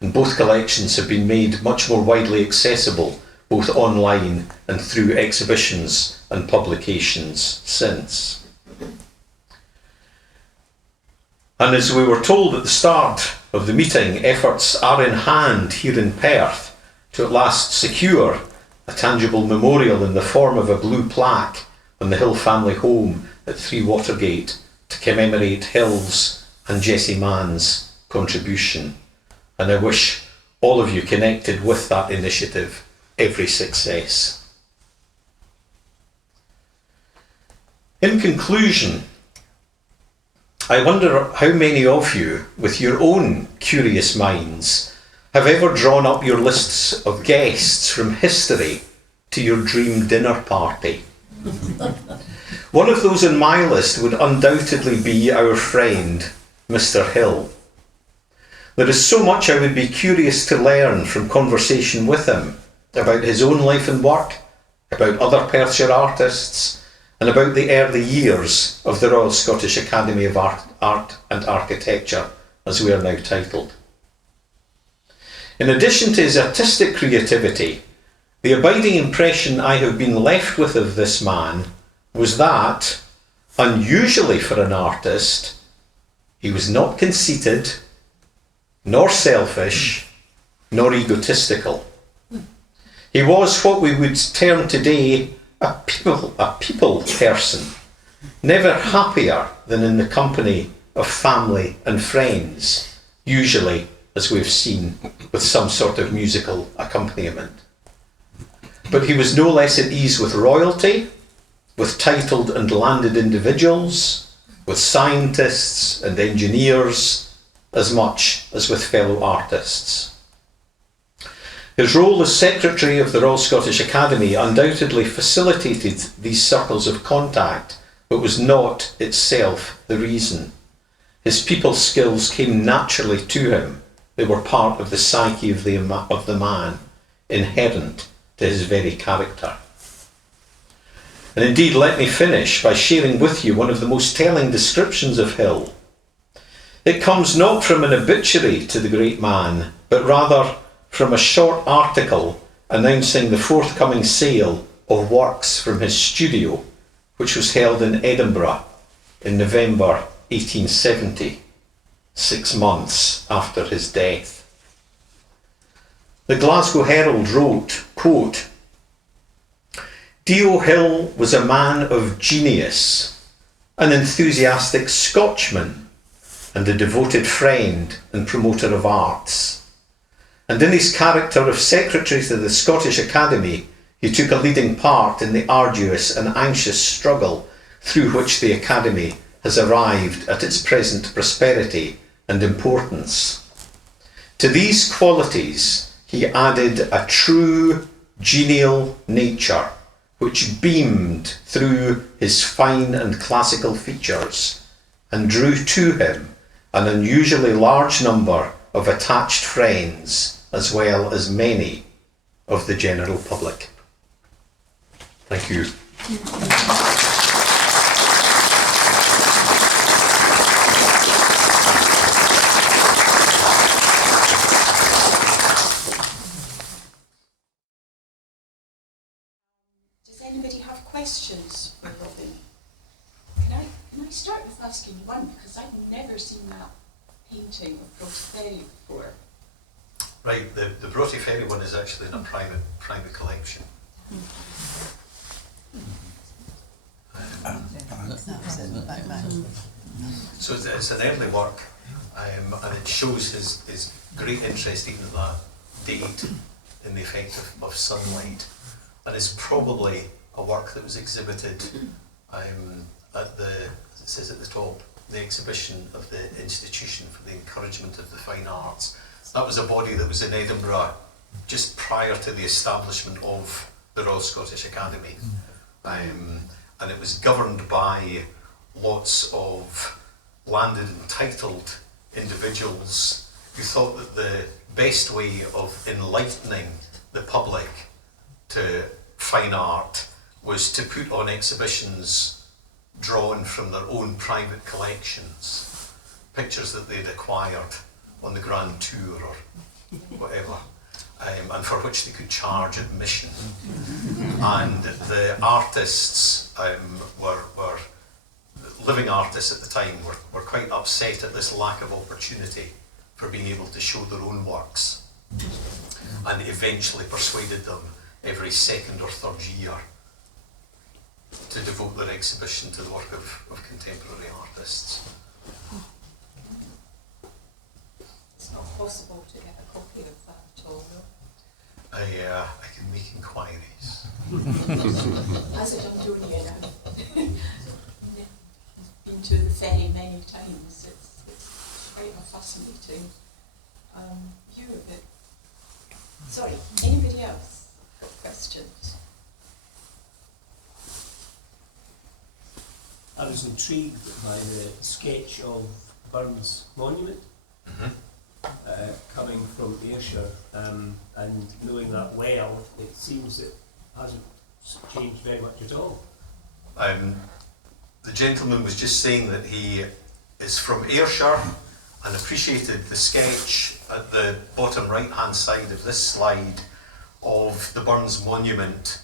And both collections have been made much more widely accessible, both online and through exhibitions and publications since. And as we were told at the start of the meeting, efforts are in hand here in Perth to at last secure a tangible memorial in the form of a blue plaque on the Hill family home at 3 Watergate to commemorate Hill's and Jessie Mann's contribution. And I wish all of you connected with that initiative every success. In conclusion, I wonder how many of you, with your own curious minds, have ever drawn up your lists of guests from history to your dream dinner party. One of those on my list would undoubtedly be our friend, Mr. Hill. There is so much I would be curious to learn from conversation with him about his own life and work, about other Perthshire artists, and about the early years of the Royal Scottish Academy of Art and Architecture, as we are now titled. In addition to his artistic creativity, the abiding impression I have been left with of this man was that, unusually for an artist, he was not conceited, nor selfish, nor egotistical. He was what we would term today a people person, never happier than in the company of family and friends, usually, as we've seen, with some sort of musical accompaniment. But he was no less at ease with royalty, with titled and landed individuals, with scientists and engineers, as much as with fellow artists. His role as Secretary of the Royal Scottish Academy undoubtedly facilitated these circles of contact, but was not itself the reason. His people skills came naturally to him. They were part of the psyche of the man, inherent to his very character. And indeed, let me finish by sharing with you one of the most telling descriptions of Hill. It comes not from an obituary to the great man, but rather from a short article announcing the forthcoming sale of works from his studio, which was held in Edinburgh in November 1870, 6 months after his death. The Glasgow Herald wrote, quote, D.O. Hill was a man of genius, an enthusiastic Scotchman, and a devoted friend and promoter of arts. And in his character of Secretary to the Scottish Academy, he took a leading part in the arduous and anxious struggle through which the Academy has arrived at its present prosperity and importance. To these qualities he added a true genial nature which beamed through his fine and classical features and drew to him an unusually large number of attached friends as well as many of the general public. Thank you. Does anybody have questions for Robin? Can I start with asking one, because I've never seen that painting of Broughty Ferry before. Right, the Broughty Ferry one is actually in a private collection. So it's an early work, and it shows his great interest even at that date in the effect of sunlight, and it's probably a work that was exhibited at the, as it says at the top, the exhibition of the Institution for the Encouragement of the Fine Arts. That was a body that was in Edinburgh just prior to the establishment of the Royal Scottish Academy. And it was governed by lots of landed and titled individuals who thought that the best way of enlightening the public to fine art was to put on exhibitions drawn from their own private collections, pictures that they'd acquired on the Grand Tour or whatever, and for which they could charge admission. And the artists were living artists at the time were quite upset at this lack of opportunity for being able to show their own works, and eventually persuaded them every second or third year to devote their exhibition to the work of contemporary artists. It's not possible to get a copy of that at all, no? I can make inquiries. As a Dundonian, I've been to the ferry many times. It's quite a fascinating view of it. Sorry, anybody else got questions? I was intrigued by the sketch of Burns Monument, coming from Ayrshire, and knowing that well, it seems it hasn't changed very much at all. The gentleman was just saying that he is from Ayrshire and appreciated the sketch at the bottom right hand side of this slide of the Burns Monument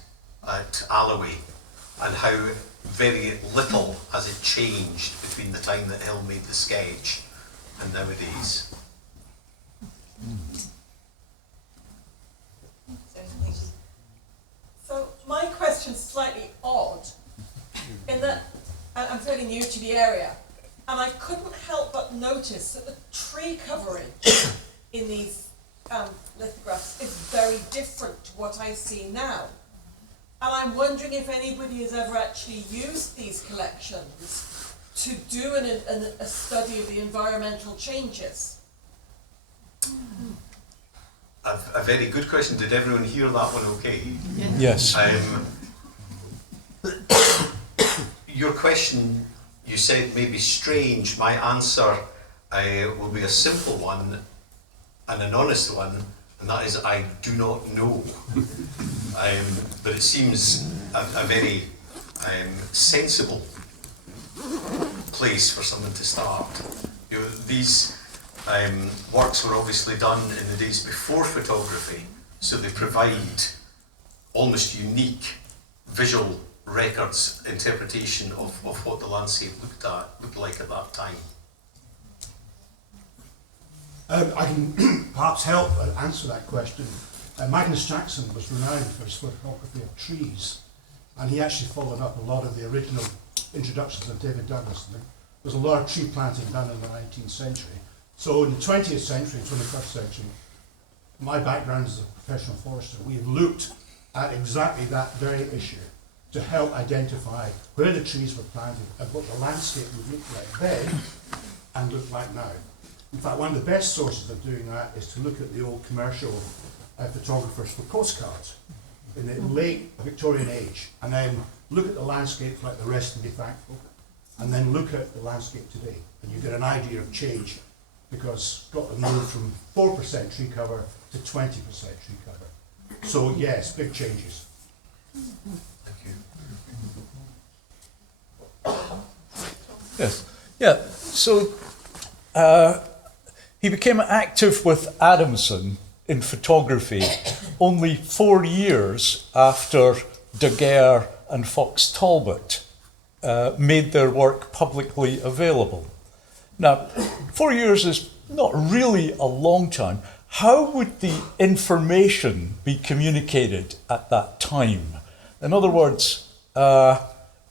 at Alloway, and how very little has it changed between the time that Hill made the sketch and nowadays. So my question's slightly odd, in that I'm fairly new to the area, and I couldn't help but notice that the tree coverage in these lithographs is very different to what I see now. And I'm wondering if anybody has ever actually used these collections to do a study of the environmental changes. A very good question. Did everyone hear that one okay? Yes. Your question, you said, may be strange. My answer will be a simple one and an honest one, and that is I do not know. But it seems a very sensible place for someone to start. You know, these works were obviously done in the days before photography, so they provide almost unique visual records, interpretation of what the landscape looked like at that time. I can perhaps help answer that question. Magnus Jackson was renowned for his photography of trees. and he actually followed up a lot of the original introductions of David Douglas. There was a lot of tree planting done in the 19th century. So in the 20th century, 21st century, my background as a professional forester, we have looked at exactly that very issue to help identify where the trees were planted and what the landscape would look like then and look like now. In fact, one of the best sources of doing that is to look at the old commercial photographers for postcards in the late Victorian age, and then look at the landscape like the rest and be thankful, and then look at the landscape today, and you get an idea of change, because Scotland moved from 4% tree cover to 20% tree cover. So yes, big changes. Thank you. Yes. Yeah. So he became active with Adamson in photography only 4 years after Daguerre and Fox Talbot made their work publicly available. Now, 4 years is not really a long time. How would the information be communicated at that time? In other words,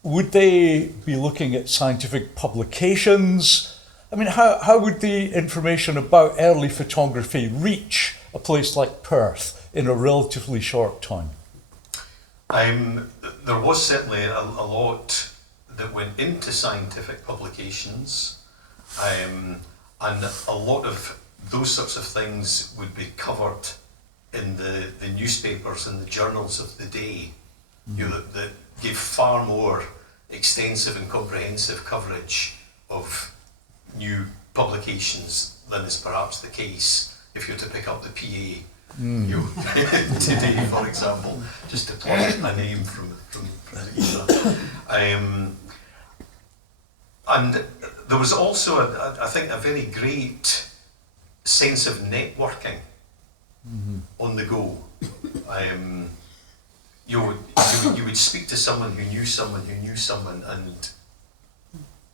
would they be looking at scientific publications? I mean, how would the information about early photography reach a place like Perth in a relatively short time? There was certainly a lot that went into scientific publications, and a lot of those sorts of things would be covered in the newspapers and the journals of the day, you know, that gave far more extensive and comprehensive coverage of new publications than is perhaps the case if you're to pick up the PA you know, today, for example, just to plug a name from the era. And there was also, I think, a very great sense of networking on the go. You would speak to someone who knew someone who knew someone, and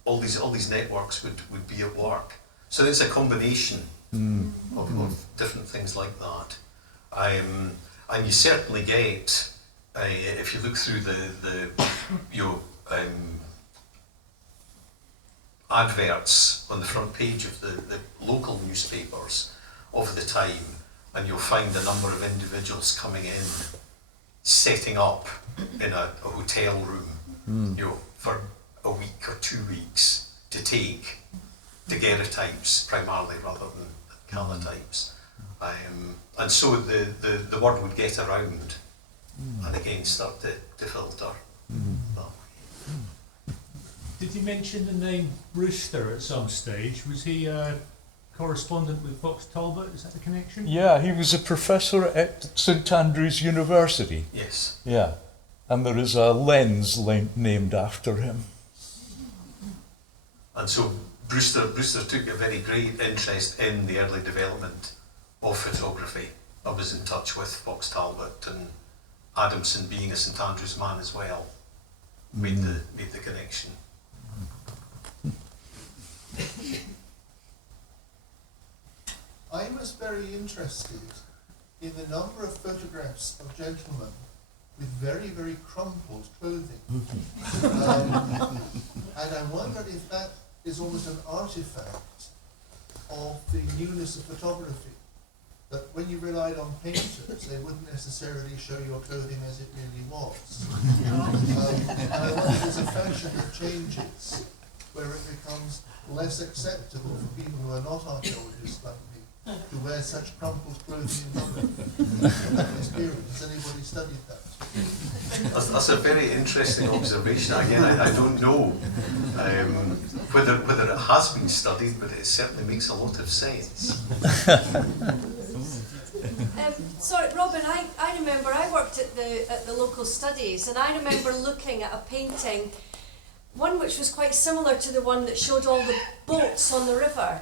all these networks would be at work. So it's a combination of different things like that. And you certainly get, if you look through the adverts on the front page of the local newspapers of the time, and you'll find a number of individuals coming in, setting up in a hotel room, you know, for a week or 2 weeks to take daguerreotypes primarily rather than calotypes. And so the word would get around and again start to filter. Did you mention the name Brewster at some stage? Was he a correspondent with Fox Talbot? Is that the connection? Yeah, he was a professor at St Andrews University. Yes. Yeah, and there is a lens named after him. And so Brewster took a very great interest in the early development of photography. I was in touch with Fox Talbot, and Adamson, being a St Andrews man as well, made the connection. I was very interested in the number of photographs of gentlemen with very, very crumpled clothing. And I wondered if that is almost an artifact of the newness of photography. That when you relied on painters, they wouldn't necessarily show your clothing as it really was. And I wonder if there's a fashion that changes, where it becomes less acceptable for people who are not archaeologists like me to wear such crumpled clothing in public. That experience, has anybody studied that? That's a very interesting observation. Again, I don't know whether it has been studied, but it certainly makes a lot of sense. Sorry, Robin, I remember I worked at the local studies, and I remember looking at a painting, one which was quite similar to the one that showed all the boats on the river,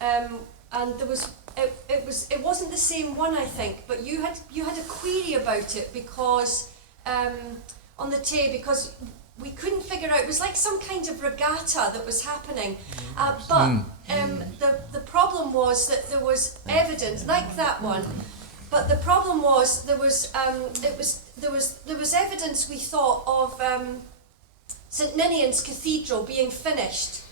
and there was it wasn't the same one, I think, but you had a query about it because on the Tay, because we couldn't figure out, it was like some kind of regatta that was happening, but the problem was that there was evidence, like that one, But the problem was there was evidence, we thought, of St Ninian's Cathedral being finished,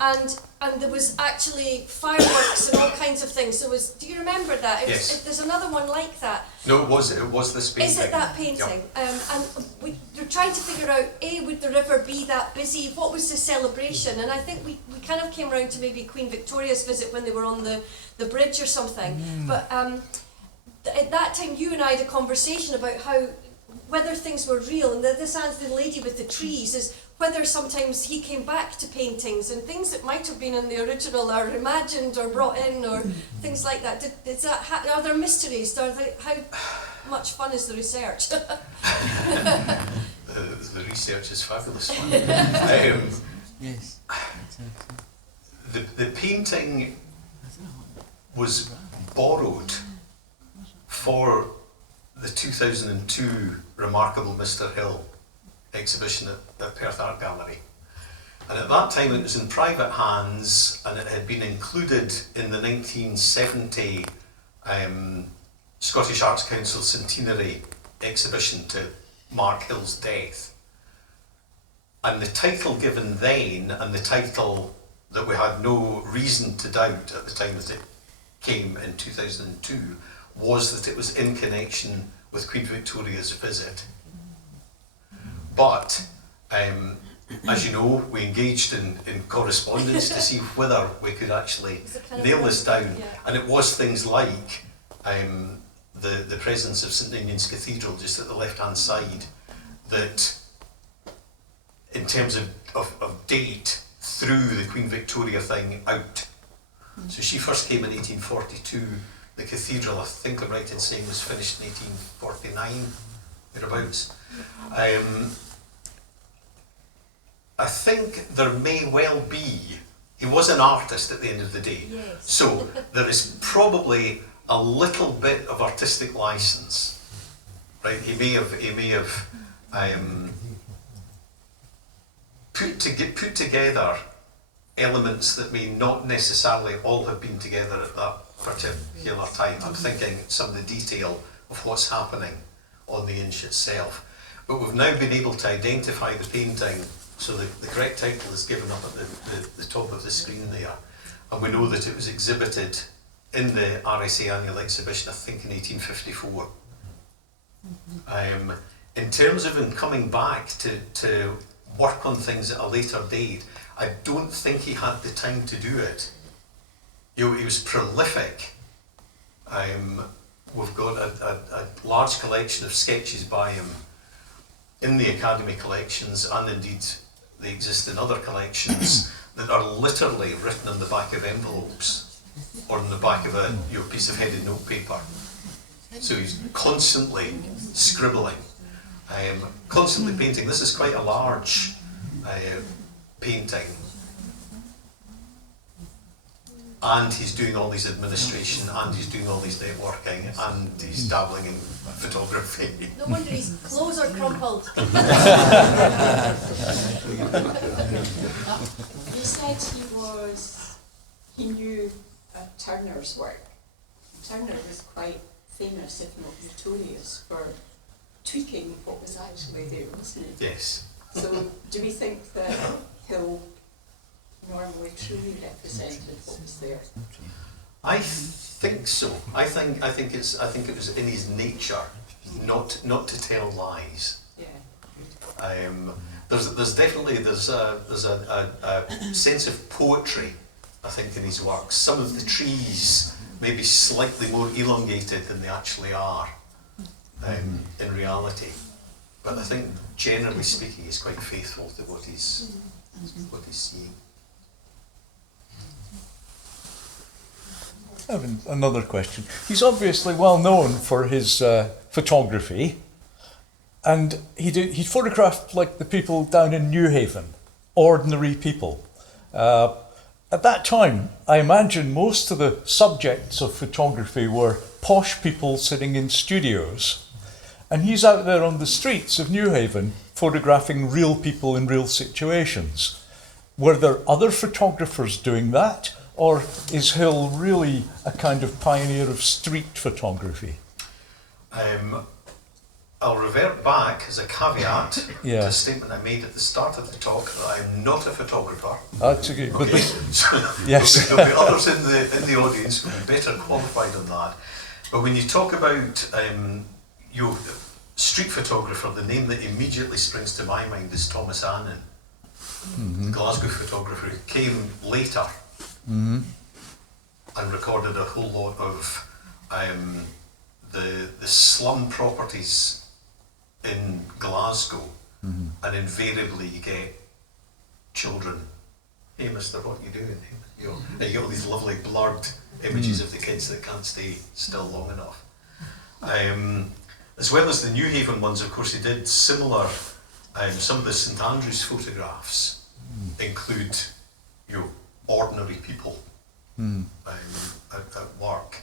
and there was actually fireworks and all kinds of things. So do you remember that? Yes. There's another one like that. No, it was this painting. Is it that painting? Yep. And we're trying to figure out, would the river be that busy? What was the celebration? And I think we kind of came round to maybe Queen Victoria's visit when they were on the bridge or something. But at that time, you and I had a conversation about whether things were real. And this answer, the lady with the trees, is whether sometimes he came back to paintings and things that might have been in the original are imagined or brought in or things like that. Are there mysteries? How much fun is the research? The research is fabulous fun. Yes. The painting was borrowed for the 2002 Remarkable Mr. Hill exhibition at Perth Art Gallery. And at that time it was in private hands, and it had been included in the 1970 Scottish Arts Council centenary exhibition to mark Hill's death. And the title given then, and the title that we had no reason to doubt at the time that it came in 2002, was that it was in connection with Queen Victoria's visit. But, as you know, we engaged in correspondence to see whether we could actually nail this down. Yeah. And it was things like the presence of St Ninian's Cathedral just at the left-hand side, that in terms of date, threw the Queen Victoria thing out. So she first came in 1842. The cathedral, I think I'm right in saying, was finished in 1849, thereabouts. I think there may well be, he was an artist at the end of the day, Yes. so there is probably a little bit of artistic license, right? He may have put together elements that may not necessarily all have been together at that particular time. I'm thinking some of the detail of what's happening on the inch itself. But we've now been able to identify the painting, so the correct title is given up at the top of the screen there. And we know that it was exhibited in the RSA annual exhibition, I think in 1854. In terms of him coming back to work on things at a later date, I don't think he had the time to do it. He was prolific. We've got a large collection of sketches by him in the Academy collections, and indeed they exist in other collections that are literally written on the back of envelopes or on the back of a piece of headed notepaper. So he's constantly scribbling, constantly painting. This is quite a large painting. And he's doing all these administration, and he's doing all these networking, and he's dabbling in photography. No wonder his clothes are crumpled. You said he knew Turner's work. Turner was quite famous, if not notorious, for tweaking what was actually there, wasn't it? Yes. So do we think that Hill normally truly represented what was there? I think so. I think it was in his nature not to tell lies. Yeah. There's definitely a sense of poetry, I think, in his works. Some of the trees may be slightly more elongated than they actually are in reality. But I think, generally speaking, he's quite faithful to what he's seeing. I have another question. He's obviously well known for his photography, and he photographed like the people down in Newhaven, ordinary people. At that time, I imagine most of the subjects of photography were posh people sitting in studios, and he's out there on the streets of Newhaven photographing real people in real situations. Were there other photographers doing that? Or is Hill really a kind of pioneer of street photography? I'll revert back as a caveat to Yeah. a statement I made at the start of the talk that I'm not a photographer. That's okay. But Okay, so yes. there'll be others in the audience who will be better qualified on that. But when you talk about your street photographer, the name that immediately springs to my mind is Thomas Annan, the Glasgow photographer who came later and recorded a whole lot of the slum properties in Glasgow, and invariably you get children. Hey, mister, what are you doing? You know, and you get all these lovely blurred images of the kids that can't stay still long enough. As well as the Newhaven ones, of course, he did similar. Some of the St Andrews photographs include, you know, ordinary people at work.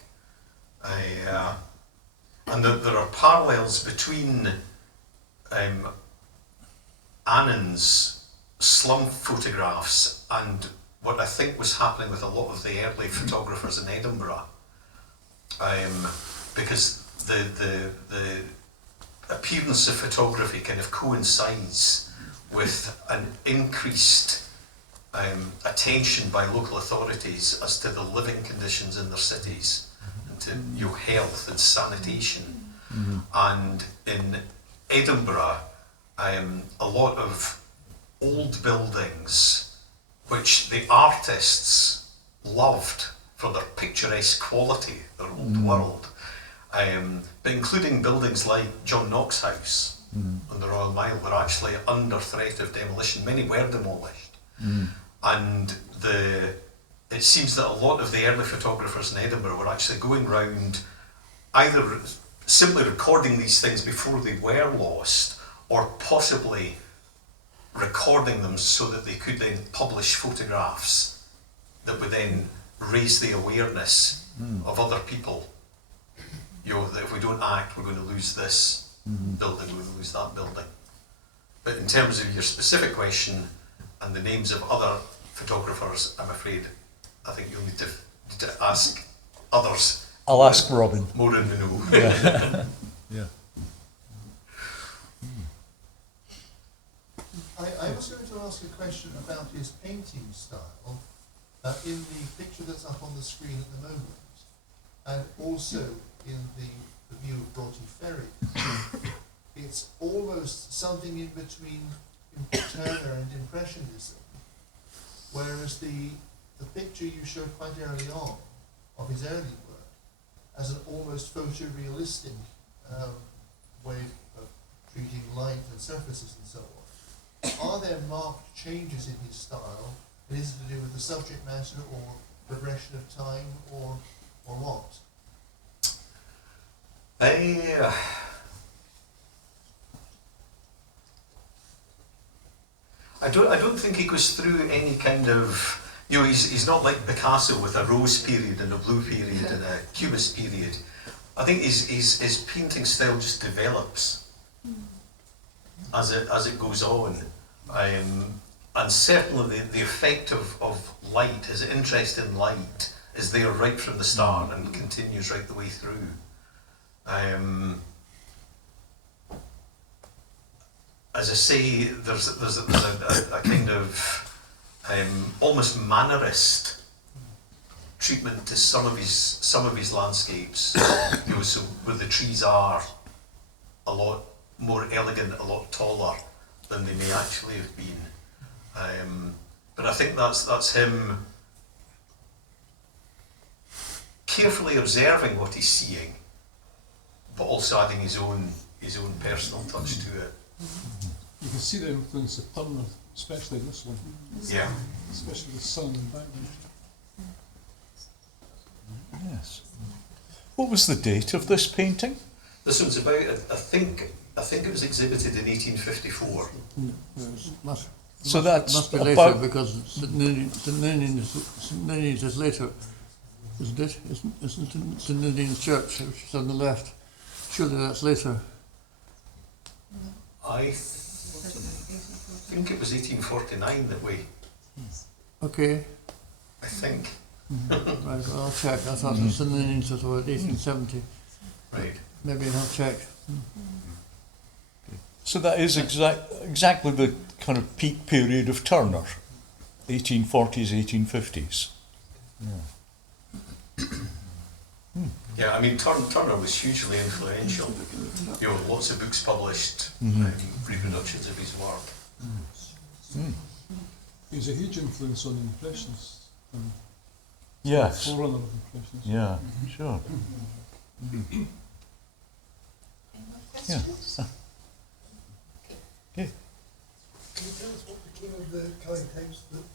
And there are parallels between Annan's slum photographs and what I think was happening with a lot of the early photographers in Edinburgh, because the appearance of photography kind of coincides with an increased attention by local authorities as to the living conditions in their cities, and to your health and sanitation. And in Edinburgh, a lot of old buildings which the artists loved for their picturesque quality, their old world, but including buildings like John Knox House on the Royal Mile were actually under threat of demolition. Many were demolished. And it seems that a lot of the early photographers in Edinburgh were actually going round either simply recording these things before they were lost, or possibly recording them so that they could then publish photographs that would then raise the awareness of other people. You know, that if we don't act, we're going to lose this building, we're going to lose that building. But in terms of your specific question and the names of other photographers, I'm afraid I think you'll need to ask others. I'll ask Robin. More in the know. Yeah. Yeah. I was going to ask a question about his painting style in the picture that's up on the screen at the moment, and also in the view of Broughty Ferry. It's almost something in between Turner and Impressionism, whereas the picture you showed quite early on of his early work as an almost photorealistic way of treating light and surfaces and so on. Are there marked changes in his style? And is it to do with the subject matter or progression of time or what? I don't think he goes through any kind of, you know, he's not like Picasso with a rose period and a blue period and a cubist period. I think his painting style just develops as it goes on, and certainly the effect of light, his interest in light, is there right from the start and continues right the way through. As I say, there's a kind of almost mannerist treatment to some of his landscapes, you know, so where the trees are a lot more elegant, a lot taller than they may actually have been. But I think that's him carefully observing what he's seeing, but also adding his own personal touch to it. You can see the influence of Turner, especially this one. Yeah. Especially the sun and background. Yes. What was the date of this painting? This one's about, I think it was exhibited in 1854. So that's must be later about because St Ninians is later, isn't it? Isn't St Ninians Church, which is on the left? Surely that's later. I think it was 1849 that we. Okay. I think. Right, well, I'll check. I thought St Ninians was about 1870. Right. maybe I'll check. So that is exactly the kind of peak period of Turner, 1840s, 1850s. Yeah, I mean, Turner was hugely influential. You know, lots of books published, reproductions of his work. He was a huge influence on the Impressionists. Yes. Forerunner of Impressionists. Yeah, sure. Yeah. Can you tell us what became of the coloured tapes that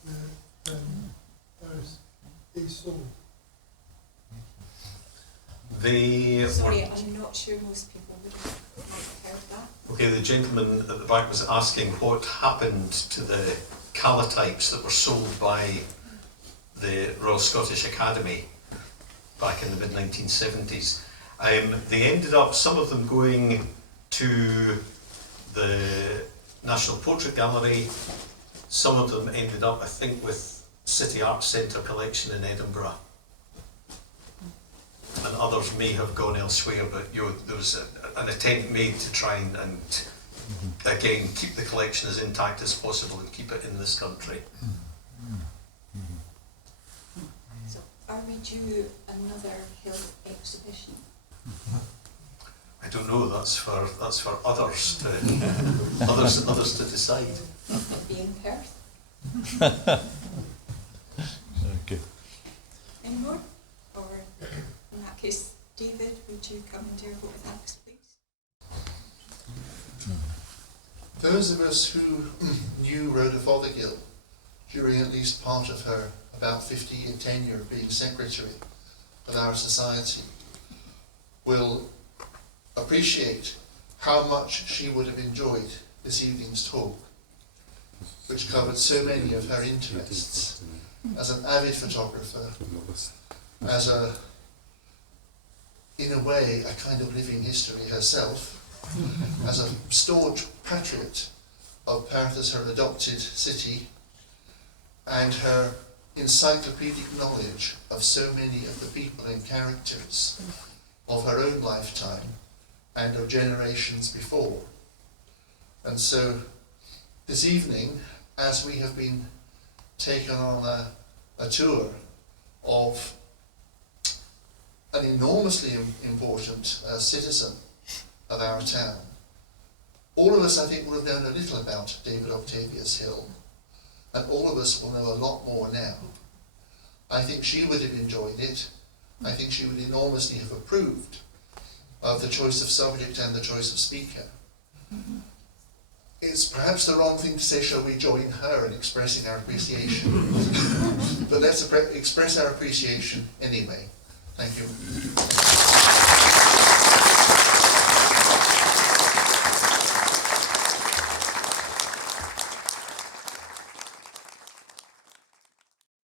he sold? Sorry, I'm not sure most people would have heard that. Okay, the gentleman at the back was asking what happened to the calotypes that were sold by the Royal Scottish Academy back in the mid-1970s. They ended up, some of them going to the National Portrait Gallery, some of them ended up, I think, with City Arts Centre collection in Edinburgh, and others may have gone elsewhere, but you know, there was an attempt made to try and again keep the collection as intact as possible and keep it in this country. So are we due another Hill exhibition? I don't know. That's for others to others to decide. It'll be in Perth. Okay. Any more? Or in that case, David, would you come and do your vote with Alex, please? Those of us who knew Rhoda Fothergill during at least part of her about 50-year tenure of being secretary of our society will appreciate how much she would have enjoyed this evening's talk, which covered so many of her interests as an avid photographer, as in a way, a kind of living history herself, as a staunch patriot of Perth as her adopted city, and her encyclopedic knowledge of so many of the people and characters of her own lifetime and of generations before. And so this evening, as we have been taken on a tour of an enormously important citizen of our town, all of us, I think, will have known a little about David Octavius Hill, and all of us will know a lot more now. I think she would have enjoyed it. I think she would enormously have approved of the choice of subject and the choice of speaker. It's perhaps the wrong thing to say, shall we join her in expressing our appreciation? But let's express our appreciation anyway. Thank you.